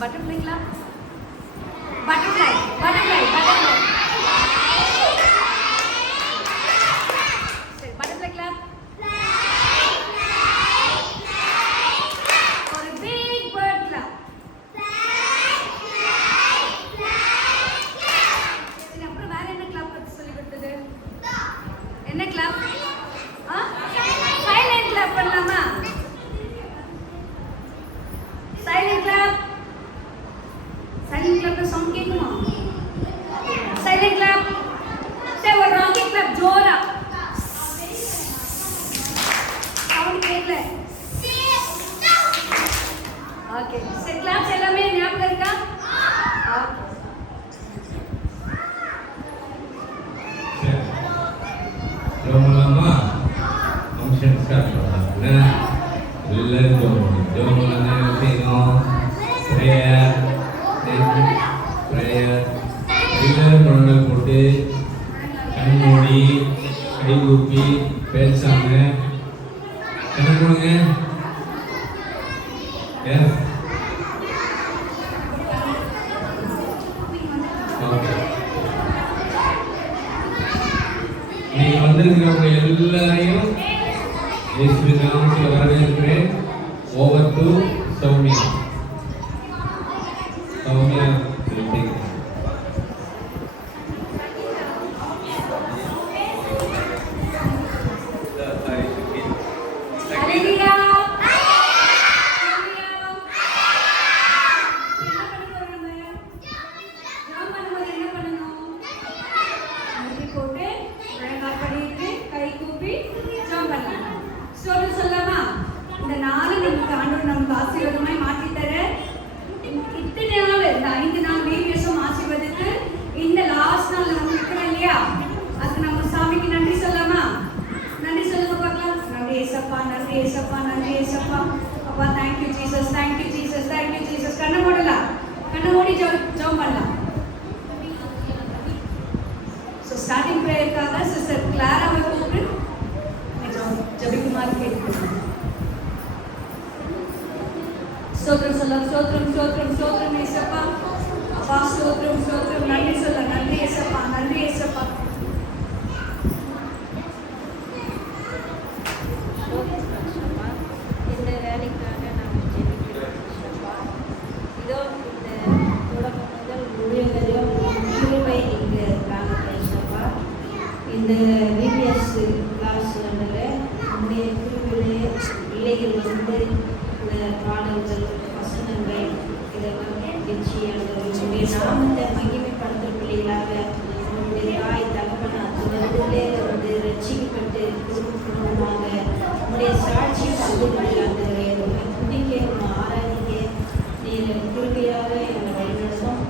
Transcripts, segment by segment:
butterfly clap. Butterfly, butterfly, butterfly. சரி, butterfly clap. ஒரு big bird clap. சரி, அப்புறம் வேற என்ன clap பத்தி சொல்லி கொடுத்தது? என்ன clap? Silent clap பண்ணலாமா? Silent clap. Silent clap का sound கேக்குமா? Silent clap. Say ஒரு rocket clap ஜோரா. Sound கேக்கல. Okay. சரி claps எல்லாமே ஞாபகம் இருக்கா? Lama-lama function start na learn dong lana tengok prayer learn orang போட்டு கண் மூடி கை கூப்பி பேசாம கணக்குங்க எஸ் நீங்க வந்திருக்கிறவங்க எல்லாரையும் இயேசுவின் நாமத்தில் வரவேற்கிறேன். Over to Soumya. சௌமியா சொல்லலாமா? இந்த நாளை நமக்கு ஆண்டவர் நமக்கு ஆசீர்வாதமாய் மாற்றி தர இத்தனை நாள் இந்த 5 நாள் வீடியோஸும் ஆசீர்வதித்து இந்த லாஸ்ட் நாள் நம்ம இருக்கிறோம் இல்லையா, அதுக்கு நம்ம சாமிக்கு நன்றி சொல்லலாமா? நன்றி சொல்லுங்க பார்க்கலாம். நன்றி ஏசப்பா, நன்றி ஏசப்பா, நன்றி ஏசப்பா. அப்பா thank you Jesus, thank you Jesus, thank you Jesus. கண்ணை மூடலாம், கண்ணை மூடி ஜெபம் பண்ணலாம். ஸோ ஸ்டார்டிங் ப்ரேயருக்காக சிஸ்டர் கிளாராவை கூப்பிட்டு ஜெபிக்குமாறு கேட்கிறேன். ஸ்தோத்திரம் சொல்ல, ஸ்தோத்திரம் ஸ்தோத்திரம் ஸ்தோத்திரம் ஏசப்பா. அப்பா ஸ்தோத்திரம் ஸ்தோத்திரம், நன்றி சொல்ல, நன்றி ஏசப்பா, நன்றி ஏசப்பா. இந்த வேலைக்காக நாம் ஜெபிக்கிறோம். இதோ இந்த தொடக்கம் முதல் ஊழியர்களையும் கிருபை இங்கே இருக்காங்க ஏசப்பா. இந்த பிபிஎஸ் கிளாஸ் நம்முடைய கிருபையிலே பிள்ளைகள் வந்து இந்த பாடல்கள் வசனங்கள் இதெல்லாம் நிச்சயங்களுடைய நாமத்தை மகிமைப்படுத்துகிற பிள்ளைகளாக நம்முடைய தாய் தகப்பன் அதுவதிலே வந்து ரட்சிக்கப்பட்டு குடும்பமாக நம்முடைய சாட்சி பகுதிகள் அந்த துதிக்க ஆராதிக்க நீர் கிருபையாக எங்களை வழிநடத்தும்.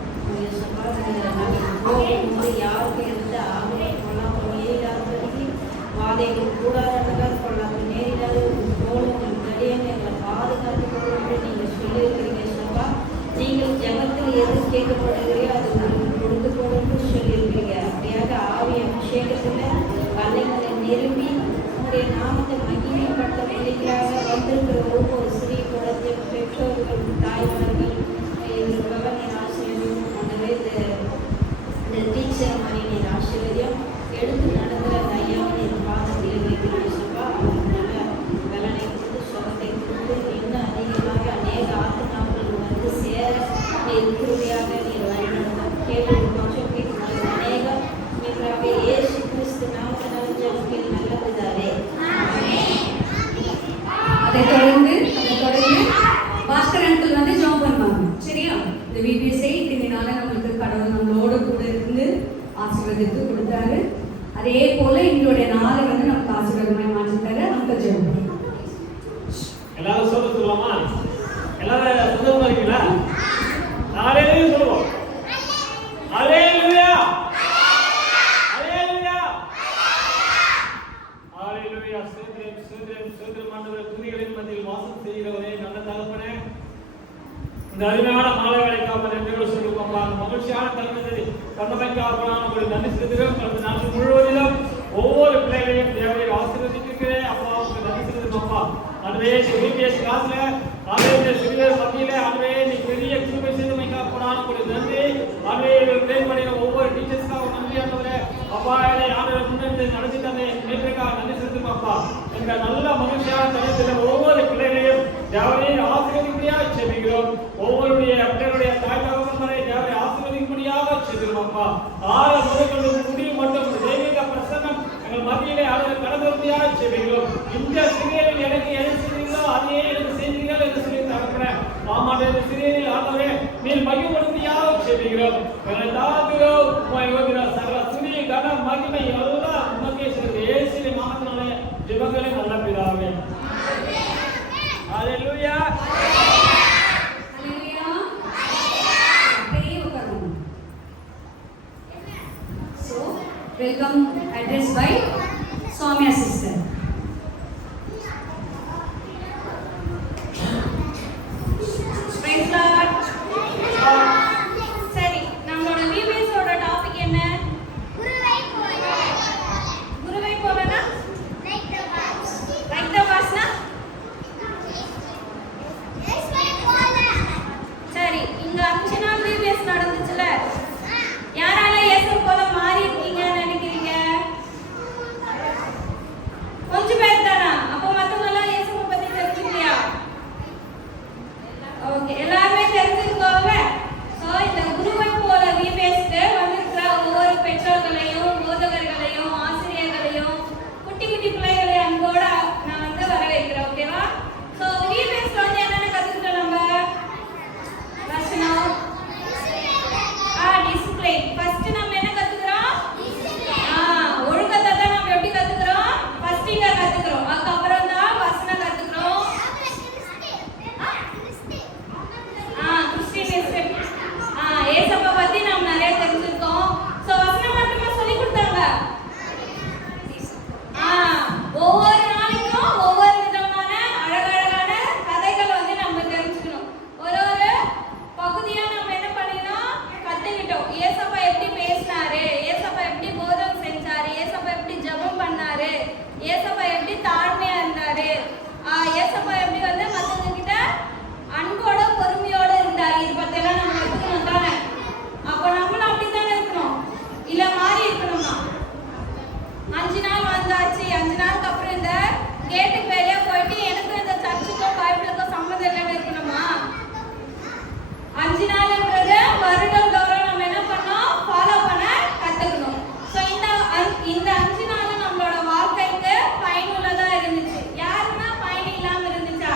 போகும்போது யாருக்கு எந்த ஆகணும் கொள்ளாமல் நேரிடாதபடிக்கு வாதைகள் கூடாதவர்கள் கொள்ளாமல் நேரிடாத போலும் தடியங்க எங்களை பாதுகாத்து கொள்ளும் நீங்கள் சொல்லியிருக்கிறீங்க சப்பா. நீங்கள் ஜெபத்தில் எது கேட்கப்படுகிறீர்களோ அது உங்களுக்கு கொடுத்து போடும் சொல்லியிருக்கிறீங்க. அப்படியாக ஆவி அபிஷேகத்தில் வல்லைங்களை நிரம்பி உங்களுடைய நாமத்தை மகிமைப்படுத்த பிள்ளைகளாக வந்திருக்கிற ஒவ்வொரு சிறிய குழந்தையும் பெற்றோர்கள் தாய்மார்கள் எங்களுக்காக நீர் ஆசீர்வதியும். ஆகவே இந்த டீச்சர் மாதிரி நீர் ஆசீர்வதியும். எடுத்து நடக்கிற அந்த ஐயாவை நீர் பாதத்தில் வைக்கிறோம் சப்பா. அவருக்கு நல்ல பலனை கொடுத்து சுகத்தை கொடுத்து இன்னும் அதிகமாக அநேக ஆத்மாக்கள் வந்து சேர நீர் கிருபையாக நீர் வழிநடத்தும். கேட்டு கேட்கணும் அநேகம் மீதாக இயேசு கிறிஸ்து நாமத்தினால் ஜெபத்தில் நல்லதுதாவே. அதை தொடர்ந்து பாஸ்கர் அங்கிள் வந்து ஜாப் பண்ணுவாங்க. சரியா? இந்த வீடியோஸை இத்தனை நம்மளுக்கு கடவுள் நம்மளோட கூட இருந்து ஆசீர்வதித்து கொடுத்தாரு. அதே போல எங்களுடைய நாளை வந்து நமக்கு ஆசீர்வாதமாய் மாற்றித்தாரு. அங்கிள் ஜெபம் பண்ணுவோம். எல்லாரும் சொல்ல சொல்லலாமா? எல்லாரும் சுத்தமா இருக்கீங்களா? ஹalleluya சொல்லுவோம். ஹalleluya ஹalleluya ஹalleluya. ஸ்தோத்திரம் ஸ்தோத்திரம் ஸ்தோத்திரம். ஆண்டவரே, துதிகளின் மத்தியில் வாசம் செய்கிறவரே, நல்ல தகப்பனே, இந்த அருமையான மாலை வேலைக்காக நன்றியோடு சொல்லுவோம். மகிழ்ச்சியான தருணத்தில் தன்னமைக்காக உங்களுக்கு நன்றி செலுத்துகிறோம். கடந்த நாட்கள் முழுவதிலும் ஒவ்வொரு பிள்ளைகளையும் தேவையை ஆசீர்வதிக்கிறேன். அப்பாவுக்கு நன்றி செலுத்தும். அப்பா அதுவே பிபிஎஸ் கிளாஸ்ல ஆண்டவரே இந்த சிறுவர் மத்தியிலே ஆண்டவரே நீ பெரிய கிருபை செய்தமைக்கா போனாலும் கூட நன்றி. ஆண்டவரே ட்ரெயின் பண்ணின ஒவ்வொரு டீச்சர்ஸ்க்காக நன்றி ஆண்டவரே. அப்பா ஆண்டவரே முன்னெடுத்து நடத்தி தந்தை நேற்றுக்காக நன்றி செலுத்தும் அப்பா. இந்த நல்ல மனுஷியான தனித்தில் ஒவ்வொரு பிள்ளைகளையும் தேவரே ஆசீர்வதிக்கும்படியாக செய்கிறோம். ஒவ்வொருடைய பிள்ளைகளுடைய தாய் தகவல்களை தேவரை ஆசீர்வதிக்கும்படியாக செய்கிறோம் அப்பா. ஆறு முதல் முடிவு மட்டும் தெய்வீக பிரசன்னம் எங்கள் மத்தியிலே அவர்கள் கடந்துபடியாக செய்கிறோம். இந்த சிறியரில் எனக்கு எதை செய்தீர்களோ அதையே எனக்கு செய்தீர்கள் என்று சொல்லி தரப்பேன். ஆமாம் இந்த சிறியரில் ஆண்டவரே நீர் மகிழ்வுபடுத்தியாக செய்கிறோம். எங்களை தாழ்கிறோம் சகல துணி கன மகிமை எல்லாம் உமக்கே செலுத்தி இயேசுவின் நாமத்தினாலே ஜெபங்களை நல்ல பிதாவே. ஹalleluya. Hallelujah. அப்படியே உட்காருங்க. So, welcome addressed by Soumya sister. Praise Lord. சரி, நம்மளோட VBS ஓட டாபிக் என்ன? குருவை போலனா? Like the boss-னா? சரி, இங்க 5 நாள் VBS நடந்துச்சுல? யாரால இயேசு போல மாறி இருக்கீங்கன்னு நினைக்கிறீங்க? கொஞ்சம் பேர் தானா? அப்போ மத்தவங்க எல்லாம் இயேசுவை பத்தி தெரிஞ்சுக்கலையா? ஓகே, எல்லாருமே தெரிஞ்சுக்கோங்க. சோ இந்த குருவை போல VBSக்கு வந்திருக்கிற ஒவ்வொரு பெற்றோர்களையும் போதகர்களையும் ஆசிரியர்களையும் குட்டி குட்டி பிள்ளைகளை அன்போட நான் வந்து வரவேற்கிறேன். ஓகேவா? சோ VBSல வந்து என்னென்ன கத்துக்கிட்டோம் நம்ம? வசனம், டிசிப்ளின். ஃபர்ஸ்ட் நம்ம என்ன கத்துக்கிறோம்? ஒழுக்கத்தை தான் நம்ம எப்படி கத்துக்கிறோம்? ஃபர்ஸ்ட் இங்க கத்துக்கிறோம். அதுக்கப்புறம் தான் வசனம் கத்துக்கிறோம். கிறிஸ்டியன் ஏசப்பா பத்தி நம்ம நிறைய தெரிஞ்சிருக்கோம். சோ வசனம் மட்டுமே சொல்லி கொடுத்தாங்க. ஒவ்வொரு நாளைக்கும் ஒவ்வொரு விதமான அழகழகான கதைகள் வந்து நம்ம தெரிஞ்சுக்கணும். ஒரு ஒரு பகுதியா நம்ம என்ன பண்ணினோம்? கத்துக்கிட்டோம். ஏசப்பா எப்படி பேசினாரு, ஏசப்பா எப்படி போதகம் செஞ்சாரு, ஏசப்பா எப்படி ஜெபம் பண்ணாரு, ஏசப்பா எப்படி தாழ்மையா இருந்தாரு, ஏசப்பா எப்படி வந்து மத்தவங்க கிட்ட அன்போட பொறுமையோட இருந்தாரு. இது பத்தியெல்லாம் நம்ம கத்துக்கணும் தானே? அப்போ நம்மளும் அப்படித்தானே இருக்கணும், இல்ல மாறி இருக்கணுமா? 5 நாள் வந்தாச்சு. 5 நாளுக்கு அப்புறம் இந்த கேட்டுக்கு வெளியே போயிட்டு எனக்கு இந்த சர்ச்சுக்கும் பைபிளுக்கும் சம்மந்தம் இல்லைன்னு இருக்கணுமா? 5 நாள்ன்றது வருடம் தோறும் நம்ம என்ன பண்ணோம்? ஃபாலோ பண்ண கத்துக்கணும். ஸோ இந்த 5 நாள் நம்மளோட வாழ்க்கைக்கு பயனுள்ளதா இருந்துச்சு. யாருன்னா பயன் இல்லாம இருந்துச்சு?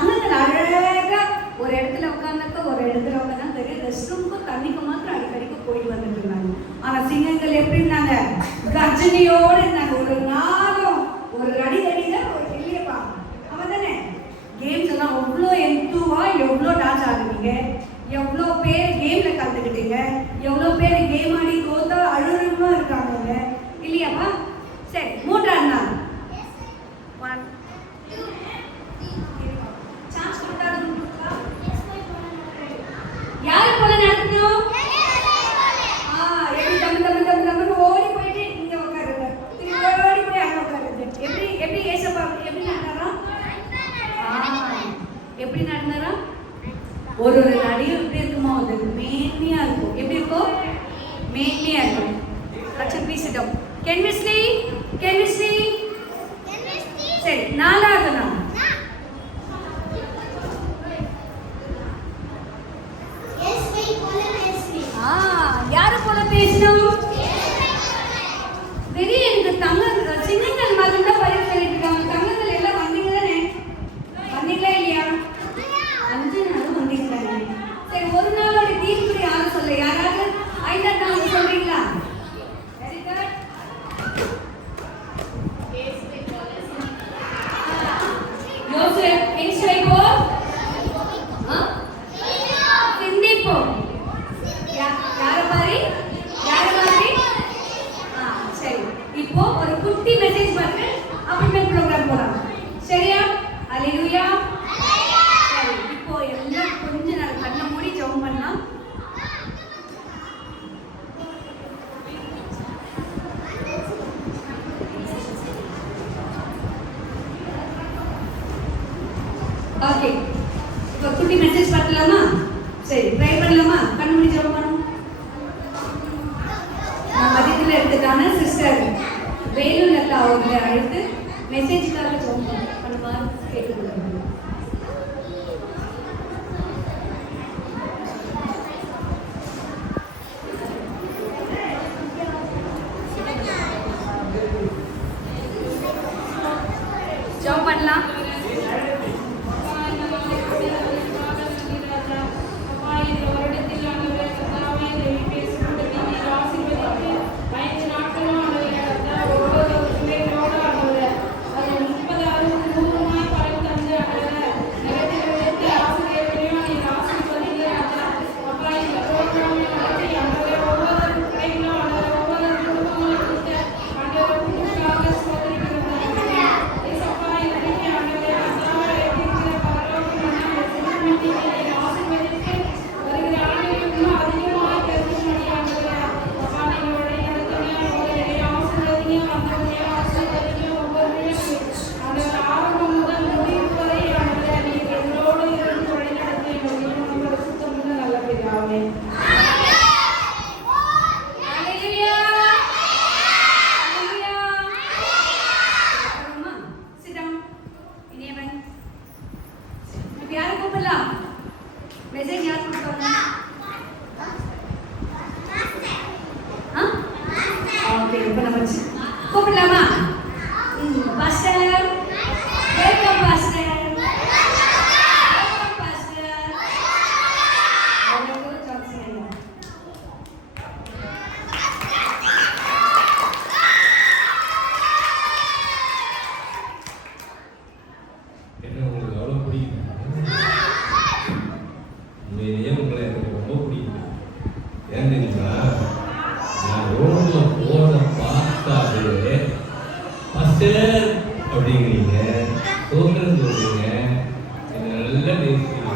தங்கங்கள் அழகா ஒரு இடத்துல உட்காந்துக்க ஒரு இடத்துல உட்காந்தா தெரியும். ரெஸ்ட் ரூமுக்கும் தண்ணிக்கு மாத்திரம் அடிக்கடிக்கு போயிட்டு வந்துட்டு இருந்தாங்க. ஆனா சிங்கங்கள் எப்படி இருந்தாங்க? கர்ஜனையோடு இருந்தாங்க. ஒரு நாளும் ஒரு அடிதடியில ஒரு இல்லையப்பா அவன் தானே கேம்ஸ் எல்லாம் அவ்வளோ எந்துவா எவ்வளோ டான்ஸ் ஆடுவீங்க, எவ்வளோ பேர் கேம்ல கலந்துக்கிட்டீங்க, எவ்வளோ பேர் கேம் ஆடி தோத்தா அழுறவங்களும் இருக்காங்க இல்லையாப்பா? சரி, மூன்றாவது நாள் சான்ஸ் கொடுத்தாரு. யாரு போல நடத்தணும்? எப்படி தம்பி தம்பி தம்பி தம்பி ஓடி போயிட்டு இங்க உட்காருங்க, திரும்பி ஓடி போய் அங்க உட்காருங்க. எப்படி எப்படி ஏசப்பா எப்படி நடந்தாரா? எப்படி நடந்தாரா? ஒரு ஒரு நடிகை எப்படி இருக்குமோ அது மேன்மையா இருக்கும். எப்படி இருக்கும்? மேன்மையா இருக்கும். அச்சா பேசிட்டோம். Can we sleep? Can we sleep? சரி, நாலாவது நாள் யாரு போல பேசணும்? வெறி எனக்கு தங்க சிங்கங்கள் மாதிரி தான் பயிர் சொல்லிட்டு இருக்காங்க. தங்கங்கள் எல்லாம் வந்தீங்க தானே? வந்தீங்களா இல்லையா? 5 நாளும் வந்தீங்க. சரி, ஒரு நாளோட தீர்ப்பு யாரும் சொல்ல, யாராவது 5ஆம் நாள் சொல்றீங்களா? Very good. யோசேப் இயேசுவை போல் சிந்திப்போம். யார மாதிரி? சரி, இப்போ ஒரு குட்டி மெசேஜ் பார்த்து அப்புறமே ப்ரோக்ராம் போலாம். சரியா? அல்லேலூயா. சரி, இப்போ எல்லாம் கொஞ்ச நேரம் கண்ணை மூடி ஜெபம் பண்ணலாம். ஓகே, இப்போ குட்டி மெசேஜ் பார்க்கலாமா? சரி, ட்ரை பண்ணலாமா? கண்ணு மூடி ஜெபம் பண்ணுவோம். நான் மதியத்தில் எடுத்துட்டான சிஸ்டர் வேலுலதா அவர்களை அழைத்து மெசேஜுக்காக ஜெபம் பண்ணுவார் கேட்டுக்கொள்ளுங்க. ஜெபம் பண்ணலாம். மெசேஜ் யார் கொடுத்தாங்க? ஓகே, இப்போ நம்ம கூப்பிடலாமா? Pastor, welcome pastor. பாஸ்டர் அவ்வளோ சான்ஸ் இல்லை. என்ன உங்களுக்கு எவ்வளோ பிடிக்கும்? உண்மையிலேயே உங்களை எனக்கு ரொம்ப பிடிக்கும். ஏன் தெரியுமா? நான் ரோட்ல போன பார்த்தாலே பாஸ்டர் அப்படிங்கிறீங்க, சோத்திரம் சொல்றீங்க, என்னை நல்லா நேசிக்கிறீங்க.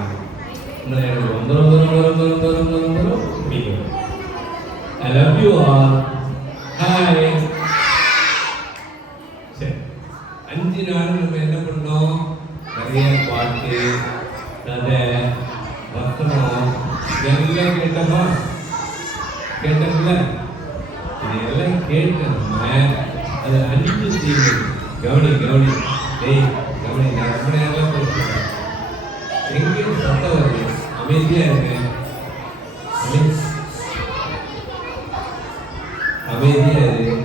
உங்களை எனக்கு ரொம்ப ரொம்ப ரொம்ப ரொம்ப ரொம்ப ரொம்ப ரொம்ப ரொம்ப பிடிக்கும். I love you all. Hi. சரி, 5 நாள் நம்ம என்ன பண்ணோம்? நிறைய பாட்டு, கதை, வசனம் எல்லாம் கேட்டோமா? கேட்டோம்ல? இதெல்லாம் கேட்ட நம்ம அதை அழித்து செய்யணும். கவனி கவனி, டேய் கவனி, நான் ரொம்ப நேரம் பேசுகிறேன். எங்கேயும் சத்தம் வருது, அமைதியாக இருங்க. அமைதியாக இரு.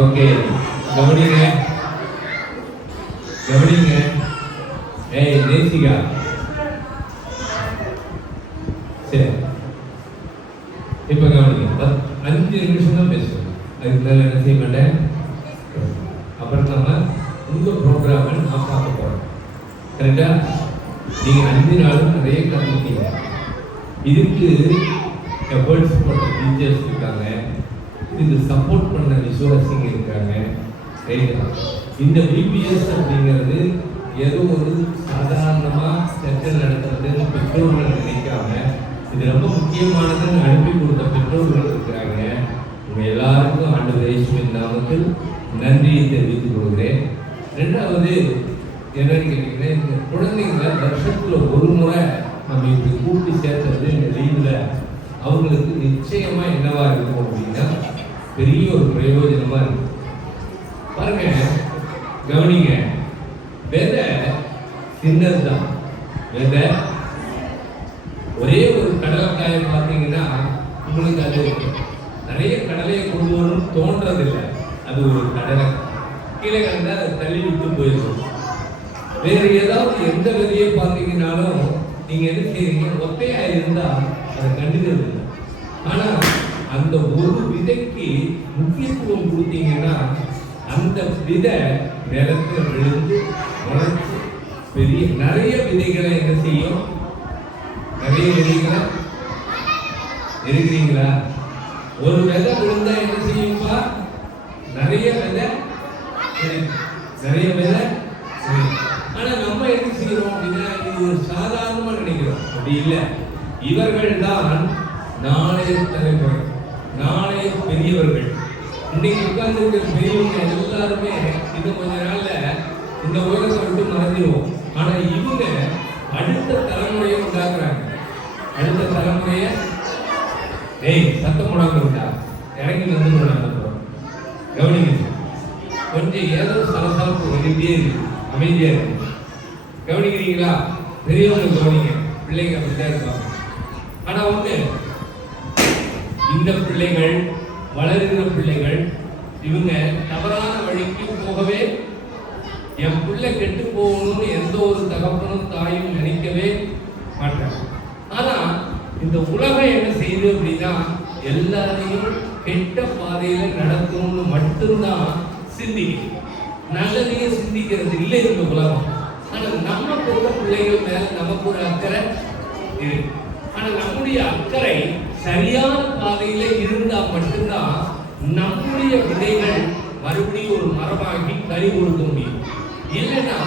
ஓகே, கவனிங்க கவனிங்க. ஏய் தேசிகா, சரி இப்ப கவனிங்க. 5 நிமிஷம் தான் பேசுவோம், அதுக்கு மேல என்ன செய்ய மாட்டேன். அப்புறம் நம்ம உங்க ப்ரோக்ராமை நான் பார்க்க போறோம். கரெக்டா? நீங்க 5 நாளும் நிறைய கற்றுக்கிட்டீங்க. இதுக்கு எஃபர்ட்ஸ் போட்ட டீச்சர்ஸ் இருக்காங்க, இதுக்கு சப்போர்ட் பண்ண விசுவாசிங்க இருக்காங்க. ரைட்டா? இந்த பிபிஎஸ் அப்படிங்கிறது ஏதோ ஒரு சாதாரணமாக செட்டில் நடத்துறதுன்னு பெற்றோர்கள் நினைக்காம இது ரொம்ப முக்கியமானதுன்னு அனுப்பி கொடுத்த பெற்றோர்கள் இருக்கிறாங்க. உங்கள் எல்லாருக்கும் ஆண்டவர் இயேசுவின் நாமத்தில் நன்றியை தெரிவித்துக் கொள்கிறேன். 2வது என்னன்னு கேட்டீங்கன்னா, இந்த குழந்தைங்களை வருஷத்துல ஒரு முறை நம்ம இப்படி கூட்டி சேர்த்துறது இந்த லீவில் அவங்களுக்கு நிச்சயமா என்னவா இருக்கும் அப்படின்னா பெரிய ஒரு பிரயோஜனமா இருக்கும். பாருங்க, கவனிங்க. விதை சின்னதுதான். விதை ஒரே ஒரு கடலைக்காயை பார்த்தீங்கன்னா உங்களுக்கு அது நிறைய கடலையை கொண்டு வரணும்னு தோன்றதில்லை. அது ஒரு கடலை கீழே கலந்தா அதை தள்ளி விட்டு போயிடும். வேறு ஏதாவது எந்த விதையை பார்த்தீங்கன்னாலும் நீங்க என்ன செய்றீங்க, ஒத்தையா இருந்தா அதை கண்டுக்கிறது இல்லை. ஆனா அந்த ஒரு விதைக்கு முக்கியத்துவம் கொடுத்தீங்கன்னா அந்த விதை நிலத்தில் விழுந்து முளைச்சு பெரிய நிறைய விதைகளை என்ன செய்யும். நிறைய விதைகளை இருக்கிறீங்களா? ஒரு விதை விழுந்தா என்ன செய்யும்பா? நிறைய விதை, நிறைய விதை. ஆனா நம்ம என்ன செய்யறோம் அப்படின்னா இது ஒரு சாதாரணமா நினைக்கிறோம். அப்படி இல்லை. இவர்கள் தான் நாளைய தலைமுறை, நாளைய பெரியவர்கள். இன்னைக்கு உட்கார்ந்து பெரியவங்க எல்லாருமே இன்னும் கொஞ்ச நாள்ல இந்த உலகத்தை விட்டு மறைஞ்சிருவோம். ஆனா இவங்க அடுத்த தலைமுறையை உண்டாக்குறாங்க. அடுத்த தலைமுறைய சத்தம் போடாம விட்டா இறங்கி வந்து கவனிங்க. கொஞ்சம் ஏதோ சலசலப்பு வந்துட்டே இருக்கு, அமைதியா இருக்கு. கவனிக்கிறீங்களா? பெரியவங்க கவனிங்க, பிள்ளைங்க அப்படிதான் இருப்பாங்க. ஆனா ஒண்ணு, இந்த பிள்ளைகள் வளர்கிற பிள்ளைகள் இவங்க தவறான வழிக்கு போகவே, என் பிள்ளை கெட்டு போகணும்னு எந்த ஒரு தகப்பனும் தாயும் நினைக்கவே மாட்டாங்க. ஆனா இந்த உலகம் என்ன செய்யுது அப்படின்னா எல்லாரையும் கெட்ட பாதையில நடத்தணும்னு மட்டும்தான் சிந்திக்கும். நல்லதையே சிந்திக்கிறது இல்லை இந்த உலகம். ஆனா நம்ம போகிற பிள்ளைகள் மேல நமக்கு ஒரு அக்கறை இருக்கு. ஆனா நம்முடைய அக்கறை சரியான பாதையில இருந்தா மட்டும்தான் நம்முடைய விதைகள் மறுபடியும் ஒரு மரமாகி கனி கொடுக்க முடியும். இல்லைன்னா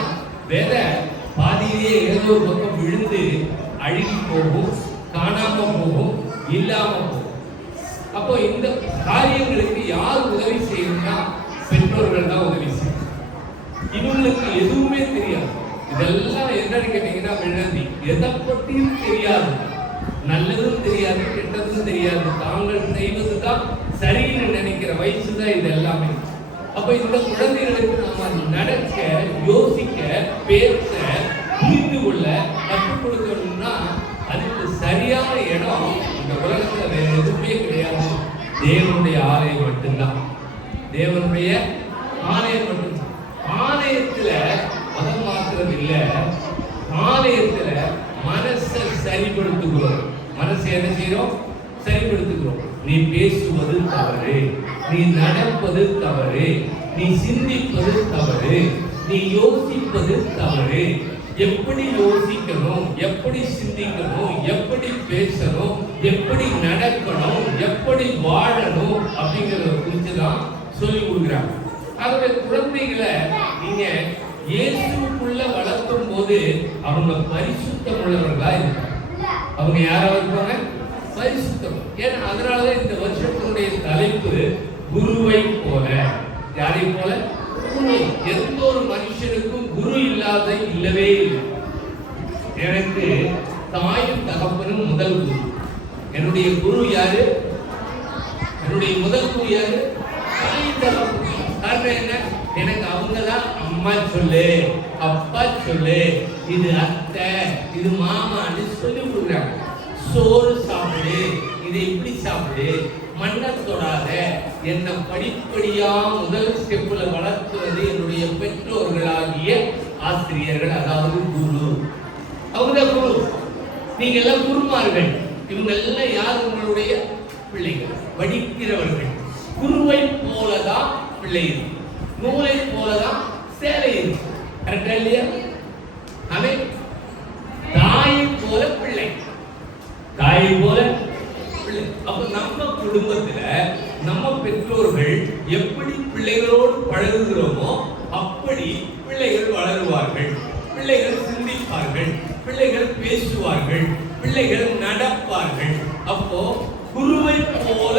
விதை பாதியிலேயே ஏதோ ஒரு பக்கம் விழுந்து அழுகி போகும், காணாம போகும், இல்லாம போகும். அப்போ இந்த காரியங்களுக்கு யார் உதவி செய்யணும்னா பெற்றோர்கள் தான் உதவி செய்யணும். இவங்களுக்கு எதுவுமே தெரியாது. இதெல்லாம் என்னன்னு கேட்டீங்கன்னா விழந்தி, எதை பற்றியும் தெரியாது, நல்லதும் தெரியாது, கெட்டதும் தெரியாது. தாங்கள் செய்வதுதான் சரின்னு நினைக்கிற வயசு தான் இது எல்லாமே. அப்ப இந்த குழந்தைகளுக்கு நம்ம நடக்க, யோசிக்க, பேச, புரிந்து கொள்ள கற்றுக் கொடுக்கணும்னா அதுக்கு சரியான இடம் இந்த உலகத்துல வேற எதுவுமே கிடையாது. தேவனுடைய ஆலயம் மட்டும்தான். தேவனுடைய ஆலயம் மட்டும்தான். ஆலயத்துல மதம் மாற்றுறது இல்லை. ஆலயத்துல மனசை சரிபடுத்துகிறோம். மனசை என்ன செய்யறோம்? சரிபடுத்துகிறோம். நீ பேசுவது தவறு, நீ நடப்பது தவறு, நீ சிந்திப்பது தவறு, நீ யோசிப்பது தவறு. எப்படி யோசிக்கணும், எப்படி சிந்திக்கணும், எப்படி பேசணும், எப்படி நடக்கணும், எப்படி வாழணும் அப்படிங்கறத குறித்துதான் சொல்லி கொடுக்குறாங்க. ஆகவே குழந்தைகளை நீங்க இயேசுக்குள்ள வளர்க்கும் போது அவங்க பரிசுத்தம் உள்ளவர்களா இருப்பாங்க. அவங்க யாராவது இருப்பாங்க? பரிசுத்தம். ஏன்னா அதனாலதான் இந்த வருஷத்தினுடைய தலைப்பு குருவை போல. யாரை போல? குரு. எந்த ஒரு மனுஷனுக்கும் குரு இல்லாத இல்லவே இல்லை. எனக்கு தாயும் தகப்பனும் முதல் குரு. என்னுடைய குரு யாரு? என்னுடைய முதல் குரு யாரு? தாயும் தகப்பன். காரணம் என்ன? எனக்கு அவங்கதான் அம்மா சொல்லு, அப்பா சொல்லு, இது அத்தை, இது மாமான்னு சொல்லி கொடுக்குறாங்க. சோறு சாப்பிடு, இதை இப்படி சாப்பிடு, மண்ணை தொடாத, என்னை படிப்படியா முதல் ஸ்டெப்ல வளர்த்துறது என்னுடைய பெற்றோர்களாகிய ஆசிரியர்கள், அதாவது குரு. அவங்க குரு. நீங்க எல்லாம் குருமார்கள். இவங்க எல்லாம் யார்? உங்களுடைய பிள்ளைகள், படிக்கிறவர்கள். குருவை போலதான் பிள்ளைகள், நூலை போலதான் சேலை. கரெக்டா இல்லையா? அவன் தாயை போல பிள்ளை, தாயை போல பிள்ளை. அப்ப நம்ம குடும்பத்துல நம்ம பெற்றோர்கள் எப்படி பிள்ளைகளோடு பழகுகிறோமோ அப்படி பிள்ளைகள் வளருவார்கள், பிள்ளைகள் சிந்திப்பார்கள், பிள்ளைகள் பேசுவார்கள், பிள்ளைகள் நடப்பார்கள். அப்போ குருவை போல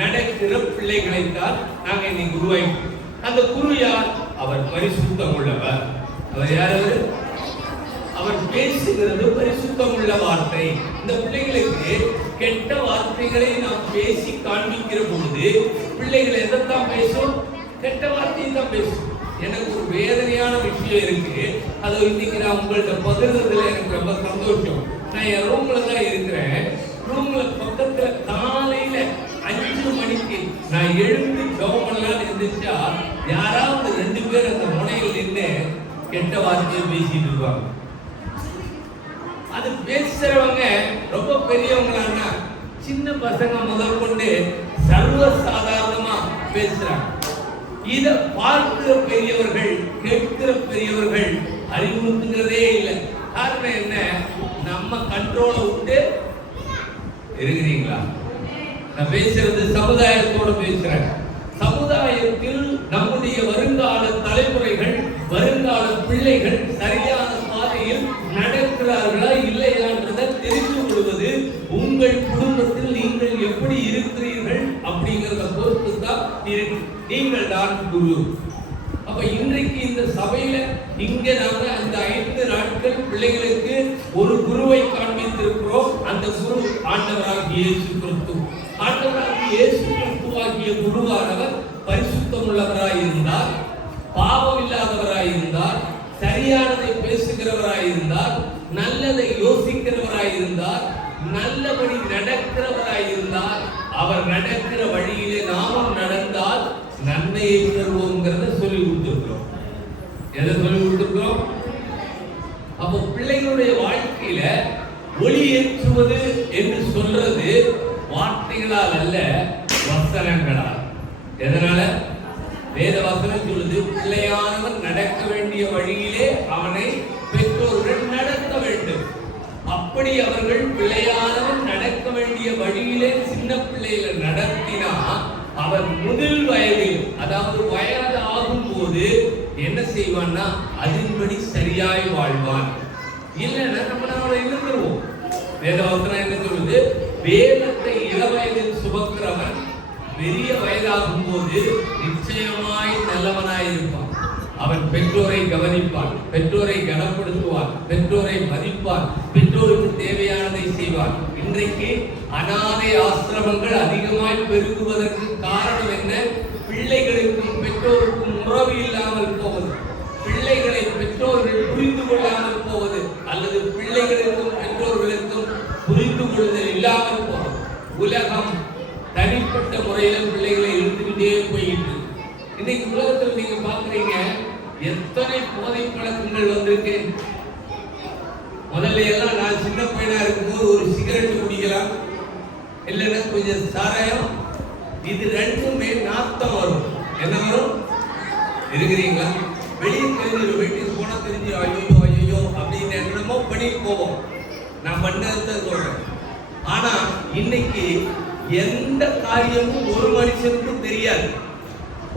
நடக்கிற பிள்ளைகளை தான் நாங்க இன்னைக்கு குருவை. அந்த குரு யார்? அவர் பரிசுத்தம் உள்ளவர். அவர் யாரு? அவர் பேசுகிறது பரிசுத்தம் உள்ள வார்த்தை. இந்த பிள்ளைகளுக்கு கெட்ட வார்த்தைகளை நாம் பேசி காண்பிக்கிற பொழுது பிள்ளைகள் எதைத்தான் பேசும்? கெட்ட வார்த்தையை தான் பேசும். எனக்கு ஒரு வேதனையான விஷயம் இருக்கு, அதை இன்னைக்கு நான் உங்கள்ட்ட பகிர்றதுல எனக்கு ரொம்ப சந்தோஷம். நான் என் ரூம்ல தான் இருக்கிறேன். ரூம்ல பக்கத்துல காலையில 5 மணிக்கு நான் எழுந்து ஜெபம் பண்ணலாம்னு இருந்துச்சா யாராவது 2 பேர் அந்த முனையில் நின்று கெட்ட வார்த்தையை பேசிட்டு இருப்பாங்க. அது பேசுறவங்க ரொம்ப பெரியவங்களான்னா சின்ன பசங்க முதல் கொண்டு சர்வ சாதாரணமா பேசுறாங்க. இத பார்க்கிற பெரியவர்கள், கேட்கிற பெரியவர்கள் அறிவுறுத்துகிறதே இல்லை. காரணம் என்ன? நம்ம கண்ட்ரோல விட்டு இருக்கிறீங்களா? நான் பேசுறது சமுதாயத்தோட பேசுறேன். சமுதாயத்தில் நம்முடைய வருங்கால தலைமுறைகள், வருங்கால பிள்ளைகள் சரியான பாதையில் நடக்கிறார்களா இல்லையான்றதை தெரிந்து கொள்வது உங்கள் குடும்பத்தில் நீங்கள் எப்படி இருக்கிறீர்கள் அப்படிங்கிறத பொறுத்து தான் இருக்கு. நீங்கள் தான் குரு. அப்ப இன்றைக்கு இந்த சபையில இங்க நாங்க அந்த 5 நாட்கள் பிள்ளைகளுக்கு ஒரு குருவை காண்பித்திருக்கிறோம். அந்த குரு ஆண்டவராகிய இயேசு கிறிஸ்து. ஆண்டவராகிய இயேசு கிறிஸ்துவாகிய குருவானவர் பரிசுத்தம் உள்ளவராய் இருந்தார், பாவம் இல்லாதவராய் இருந்தார், சரியானதை பேசுகிறவராய் இருந்தார், நல்லதை யோசிக்கிறவராய் இருந்தார், நல்லபடி நடக்கிறவராய் இருந்தார். அவர் நடக்கிற வழியிலே நாமும் நடந்தால் நன்மையை பெறுவோங்கிறத சொல்லி கொடுத்திருக்கிறோம். எதை சொல்லி கொடுத்திருக்கிறோம்? அப்போ பிள்ளைகளுடைய வாழ்க்கையில ஒளி ஏற்றுவது என்று சொல்றது வார்த்தைகளால் அல்ல, வசனங்களால். எதனால? வேத வசனம் சொல்லுது, பிள்ளையானவன் நடக்க வேண்டிய வழியிலே அவனை பெற்றோர்கள் நடத்த வேண்டும். அப்படி அவர்கள் பிள்ளையானவன் நடக்க வேண்டிய வழியிலே சின்ன பிள்ளைகளை நடத்தினா அவன் முதல் வயதில், அதாவது வயது ஆகும் போது என்ன செய்வான்னா அதன்படி சரியாய் வாழ்வான். இல்லைன்னா நம்ம அவனை இருந்துருவோம். வேதவசனம் என்ன சொல்லுது? வேதத்தை இளவயதில் சுமக்கிறவன் பெரிய வயதாகும் போது நிச்சயமாய் நல்லவனாய் இருப்பான். அவன் பெற்றோரை கவனிப்பான், பெற்றோரை கனப்படுத்துவான், பெற்றோரை மதிப்பான், பெற்றோருக்கு தேவையானதை செய்வான். இன்றைக்கு அனாதை ஆசிரமங்கள் அதிகமாய் பெருகுவதற்கு காரணம் என்ன? பிள்ளைகளுக்கும் பெற்றோருக்கும் உறவு இல்லாமல் போவது, பிள்ளைகளை பெற்றோர்கள் புரிந்து கொள்ளாமல் போவது, அல்லது பிள்ளைகளுக்கும் பெற்றோர்களுக்கும் புரிந்து கொள்ளுதல் இல்லாமல் போவது. உலகம் தனிப்பட்ட முறையில பிள்ளைகளை இழுத்துக்கிட்டே போயிட்டு இன்னைக்கு உலகத்தில் நீங்க பாக்குறீங்க எத்தனை போதை பழக்கங்கள் வந்திருக்கு. முதல்ல எல்லாம் நான் சின்ன பையனா இருக்கும்போது ஒரு சிகரெட் குடிக்கலாம், இல்லைன்னா கொஞ்சம் சாராயம், இது ரெண்டுமே நாத்தம் வரும். என்ன வரும்? இருக்கிறீங்களா? வெளியே தெரிஞ்சு வீட்டுக்கு போனா தெரிஞ்சு ஐயோ ஐயோ அப்படின்னு என்னமோ பண்ணிட்டு போவோம். நான் பண்ணதை சொல்றேன். ஆனா இன்னைக்கு எந்த காரியமும் ஒரு மனுஷனுக்கும் தெரியாது.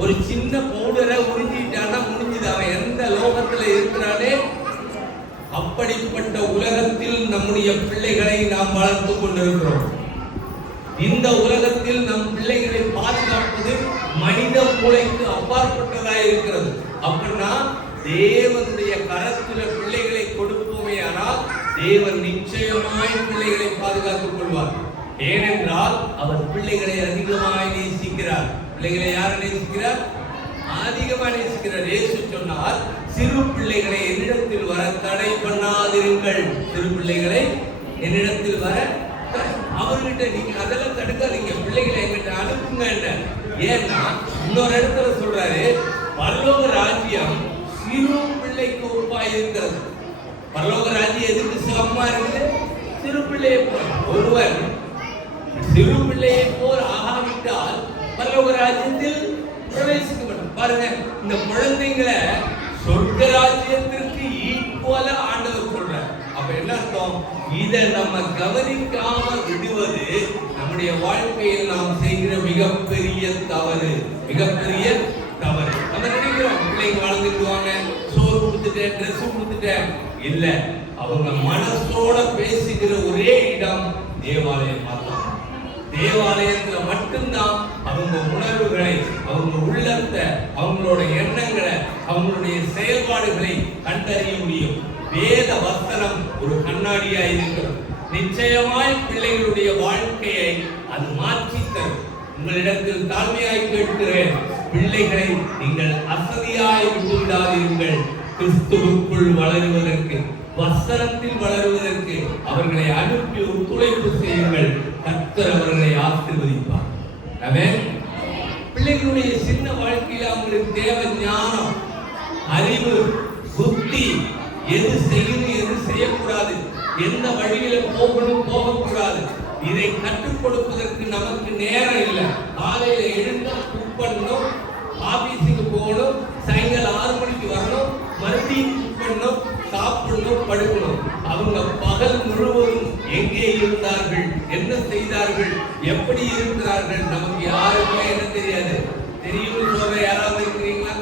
ஒரு சின்ன பவுடரை உறிஞ்சிட்டானா முடிஞ்சது, அவன் எந்த லோகத்துல இருக்கிறானே. அப்படிப்பட்ட உலகத்தில் நம்முடைய பிள்ளைகளை நாம் வளர்த்து கொண்டிருக்கிறோம். இந்த உலகத்தில் நம் பிள்ளைகளை பாதுகாப்பது மனித மூளைக்கு அப்பாற்பட்டதாக இருக்கிறது. அப்படின்னா தேவனுடைய கரத்துல பிள்ளைகளை கொடுப்போமே ஆனால் தேவன் நிச்சயமாய் பிள்ளைகளை பாதுகாத்துக் கொள்வார். ஏனென்றால் அவர் பிள்ளைகளை அதிகமாய் நேசிக்கிறார். பிள்ளைகளை யாரை நேசிக்கிறார்? அதிகமாக நேசிக்கிறார். இயேசு சொன்னார், சிறு பிள்ளைகளை என்னிடத்தில் வர தடை பண்ணாதிருங்கள். சிறு பிள்ளைகளை என்னிடத்தில் வர அவர்கிட்ட நீங்க அதெல்லாம் தடுக்காதீங்க, பிள்ளைகளை எங்கிட்ட அனுப்புங்க. ஏன்னா இன்னொரு இடத்துல சொல்றாரு, பரலோக ராஜ்யம் சிறு பிள்ளைக்கு ஒப்பாய் இருக்கிறது. பரலோக ராஜ்யம் எதுக்கு சமமா இருக்குது? சிறு பிள்ளையை போல். ஒருவன் சிறு பிள்ளையை போல் ஆகாவிட்டால் பரலோக ராஜ்யத்தில் பிரவேசிக்க மாட்டான். பாருங்க, இந்த குழந்தைங்களை சொர்க்க ராஜ்யத்திற்கு ஈக்குவலா ஆண்டவர் சொல்றார். அப்ப என்ன அர்த்தம்? இதை நம்ம கவனிக்காம விடுவது நம்முடைய வாழ்க்கையில் நாம் செய்கிற மிகப்பெரிய தவறு, மிகப்பெரிய தவறு. நம்ம நினைக்கிறோம் பிள்ளைங்க வளர்ந்துக்குவாங்க, சோறு கொடுத்துட்டேன், ட்ரெஸ் கொடுத்துட்டேன். இல்ல, அவங்க மனசோட பேசுகிற ஒரே இடம் தேவாலயம் மாத்திரம். தேவாலயத்துல மட்டும்தான் அவங்க உணர்வுகளை, அவங்க உள்ளத்தை, அவங்களோட எண்ணங்களை, அவங்களுடைய செயல்பாடுகளை கண்டறிய முடியும். வேத வசனம் ஒரு கண்ணாடியா இருக்கிறது. நிச்சயமாய் பிள்ளைகளுடைய வாழ்க்கையை அது மாற்றி தரும். உங்களிடத்தில் தாழ்மையாய் கேட்கிறேன், பிள்ளைகளை நீங்கள் அசதியாய் விட்டு விடாதீர்கள். கிறிஸ்துவுக்குள் வளருவதற்கு, வசனத்தில் வளருவதற்கு அவர்களை அனுப்பி ஒத்துழைப்பு செய்யுங்கள். கர்த்தர் அவர்களை ஆசீர்வதிப்பார். ஆமென். பிள்ளைகளுடைய சின்ன வாழ்க்கையில அவங்களுக்கு தேவை ஞானம், அறிவு, புத்தி, எது செய்யணும் எது செய்யக்கூடாது, எந்த வழியில போகணும் போகக்கூடாது, இதை கற்றுக் கொடுப்பதற்கு நமக்கு நேரம் இல்லை. காலையில எழுந்தா குக் பண்ணணும், ஆபீஸுக்கு போகணும், சாயங்காலம் 6 மணிக்கு வரணும், மறுபடியும் குக் பண்ணணும், சாப்பிடணும், படுக்கணும். அவங்க பகல் முழுவதும் எங்கே இருந்தார்கள், என்ன செய்தார்கள், எப்படி இருக்கிறார்கள் நமக்கு யாருக்குமே என்ன தெரியாது. தெரியும் சொல்ற யாராவது இருக்கிறீங்களா?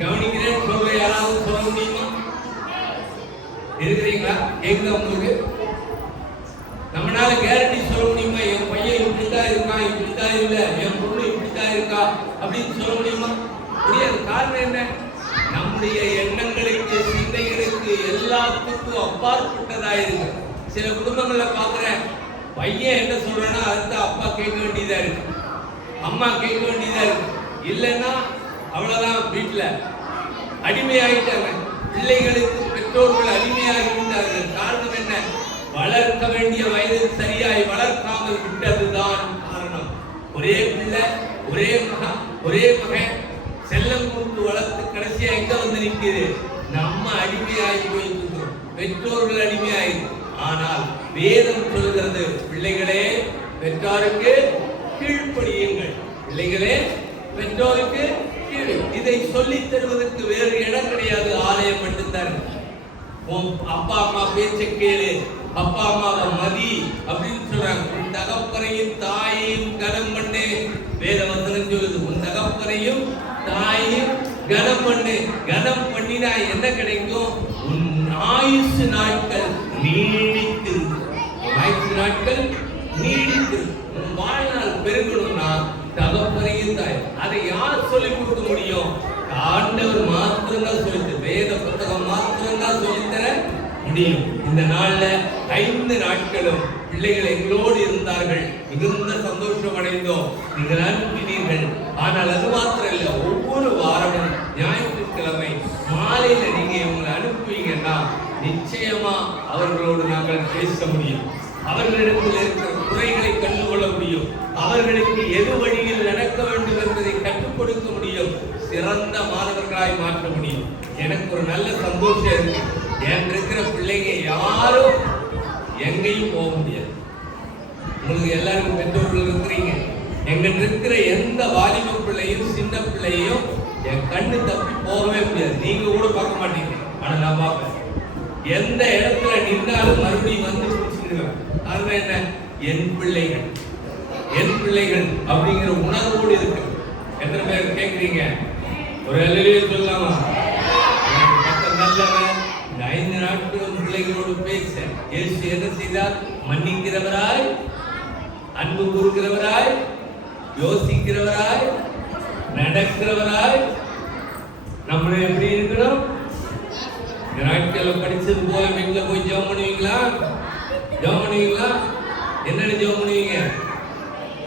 கவனிக்கிறேன் சொல்ற யாராவது சொல்ல முடியுமா? இருக்கிறீங்களா? கேக்குதா உங்களுக்கு? நம்மளால கேரண்டி சொல்ல முடியுமா? என் பையன் இப்படித்தான் இருக்கான், இப்படித்தான் இல்ல, என் பொண்ணு இப்படித்தான் இருக்கா அப்படின்னு சொல்ல முடியுமா? முடியாது. காரணம் என்ன? நம்முடைய எண்ணங்களுக்கு, சிந்தைகளுக்கு எல்லாத்துக்கும் அப்பாற்பட்டதா இருக்கு. சில குடும்பங்கள்ல பாக்குறேன், பையன் என்ன சொல்றானா அதுதான் அப்பா கேட்க வேண்டியதா இருக்கு, அம்மா கேட்க வேண்டியதா இருக்கு. இல்லைன்னா அவ்வளவுதான், வீட்டுல அடிமையாயிட்டாங்க. பிள்ளைகளுக்கு பெற்றோர்கள் அடிமையாகி விட்டார்கள். காரணம் என்ன? வளர்க்க வேண்டிய வயதில் சரியாய் வளர்க்காமல் விட்டதுதான் காரணம். ஒரே பிள்ளை, ஒரே மகன், ஒரே மகன் செல்லம் கொடுத்து வளர்த்து கடைசியா எங்க வந்து நிற்குது? நம்ம அடிமையாகி போயிருக்கிறோம், பெற்றோர்கள் அடிமையாகி. ஆனால் வேதம் சொல்கிறது, பிள்ளைகளே பெற்றோருக்கு கீழ்ப்படியுங்கள், பிள்ளைகளே பெற்றோருக்கு கீழ். இதை சொல்லி தருவதற்கு வேறு இடம் கிடையாது, ஆலயம் மட்டும்தான். அப்பா அம்மா பேச்ச கேளு, அப்பா அம்மாவை மதி அப்படின்னு சொல்றாங்க. உன் தகப்பனையும் தாயையும் கனம் பண்ணு, வேத வசனம் சொல்லுது. உன் தகப்பனையும் தாயையும் கனம் பண்ணு. கனம் பண்ணினா என்ன கிடைக்கும்? உன் ஆயுசு நாட்கள் நீடித்திருக்கும். ஆயுசு நாட்கள் நீடித்திருக்கும். உன் வாழ்நாள் பெருகணும்னா தகப்பனையும் தாய். அதை யார் சொல்லிக் கொடுக்க முடியும்? ஆண்டவர் மாத்திரம்தான் சொல்லிட்டு, வேத புத்தகம் மாத்திரம்தான் சொல்லித்தர முடியும். இந்த நாள்ல 5 நாட்களும் பிள்ளைகள் எங்களோடு இருந்தார்கள், மிகுந்த சந்தோஷம் அடைந்தோம். நீங்கள் அனுப்பினீர்கள். ஆனால் அது மாத்திரம் இல்ல, ஒவ்வொரு வாரமும் ஞாயிற்றுக்கிழமை மாலையில நீங்க இவங்களை அனுப்புவீங்கன்னா நிச்சயமா அவர்களோடு நாங்கள் பேச முடியும், அவர்களிடத்தில் இருக்கிற குறைகளை கண்டுகொள்ள முடியும், அவர்களுக்கு எது வழியில் நடக்க வேண்டும் என்பதை கற்றுக் கொடுக்க முடியும், சிறந்த மாணவர்களாய் மாற்ற முடியும். எனக்கு ஒரு நல்ல சந்தோஷம் இருக்கு. என் இருக்கிற பிள்ளைங்க யாரும் எங்கேயும் போக முடியாது. உங்களுக்கு எல்லாருக்கும் பெற்றோர்கள் இருக்கிறீங்க. எங்கிட்ட இருக்கிற எந்த வாலிப பிள்ளையும் சின்ன பிள்ளையும் என் கண்ணு தப்பி போகவே முடியாது. நீங்க கூட பார்க்க மாட்டீங்க, ஆனா நான் பார்ப்பேன். எந்த இடத்துல நின்றாலும் மறுபடியும் வந்து பிடிச்சிடுவேன். காரணம் என்ன? என் பிள்ளைகள், என் பிள்ளைகள் அப்படிங்கிற உணர்வோடு இருக்கு. எத்தனை பேர் கேட்குறீங்க? ஒரு அல்லேலூயா சொல்லலாமா? நல்லவன். இந்த 5 நாட்களும் பிள்ளைகளோடு பேச இயேசு என்ன செய்தார்? மன்னிக்கிறவராய், அன்பு கூறுகிறவராய், யோசிக்கிறவராய், நடக்கிறவராய். நம்ம எப்படி இருக்கணும்? இந்த நாட்கள்ல படிச்சது போல வீட்டுல போய் ஜெபம் பண்ணுவீங்களா? ஜெபம் பண்ணுவீங்களா? என்னன்னு ஜெபம் பண்ணுவீங்க?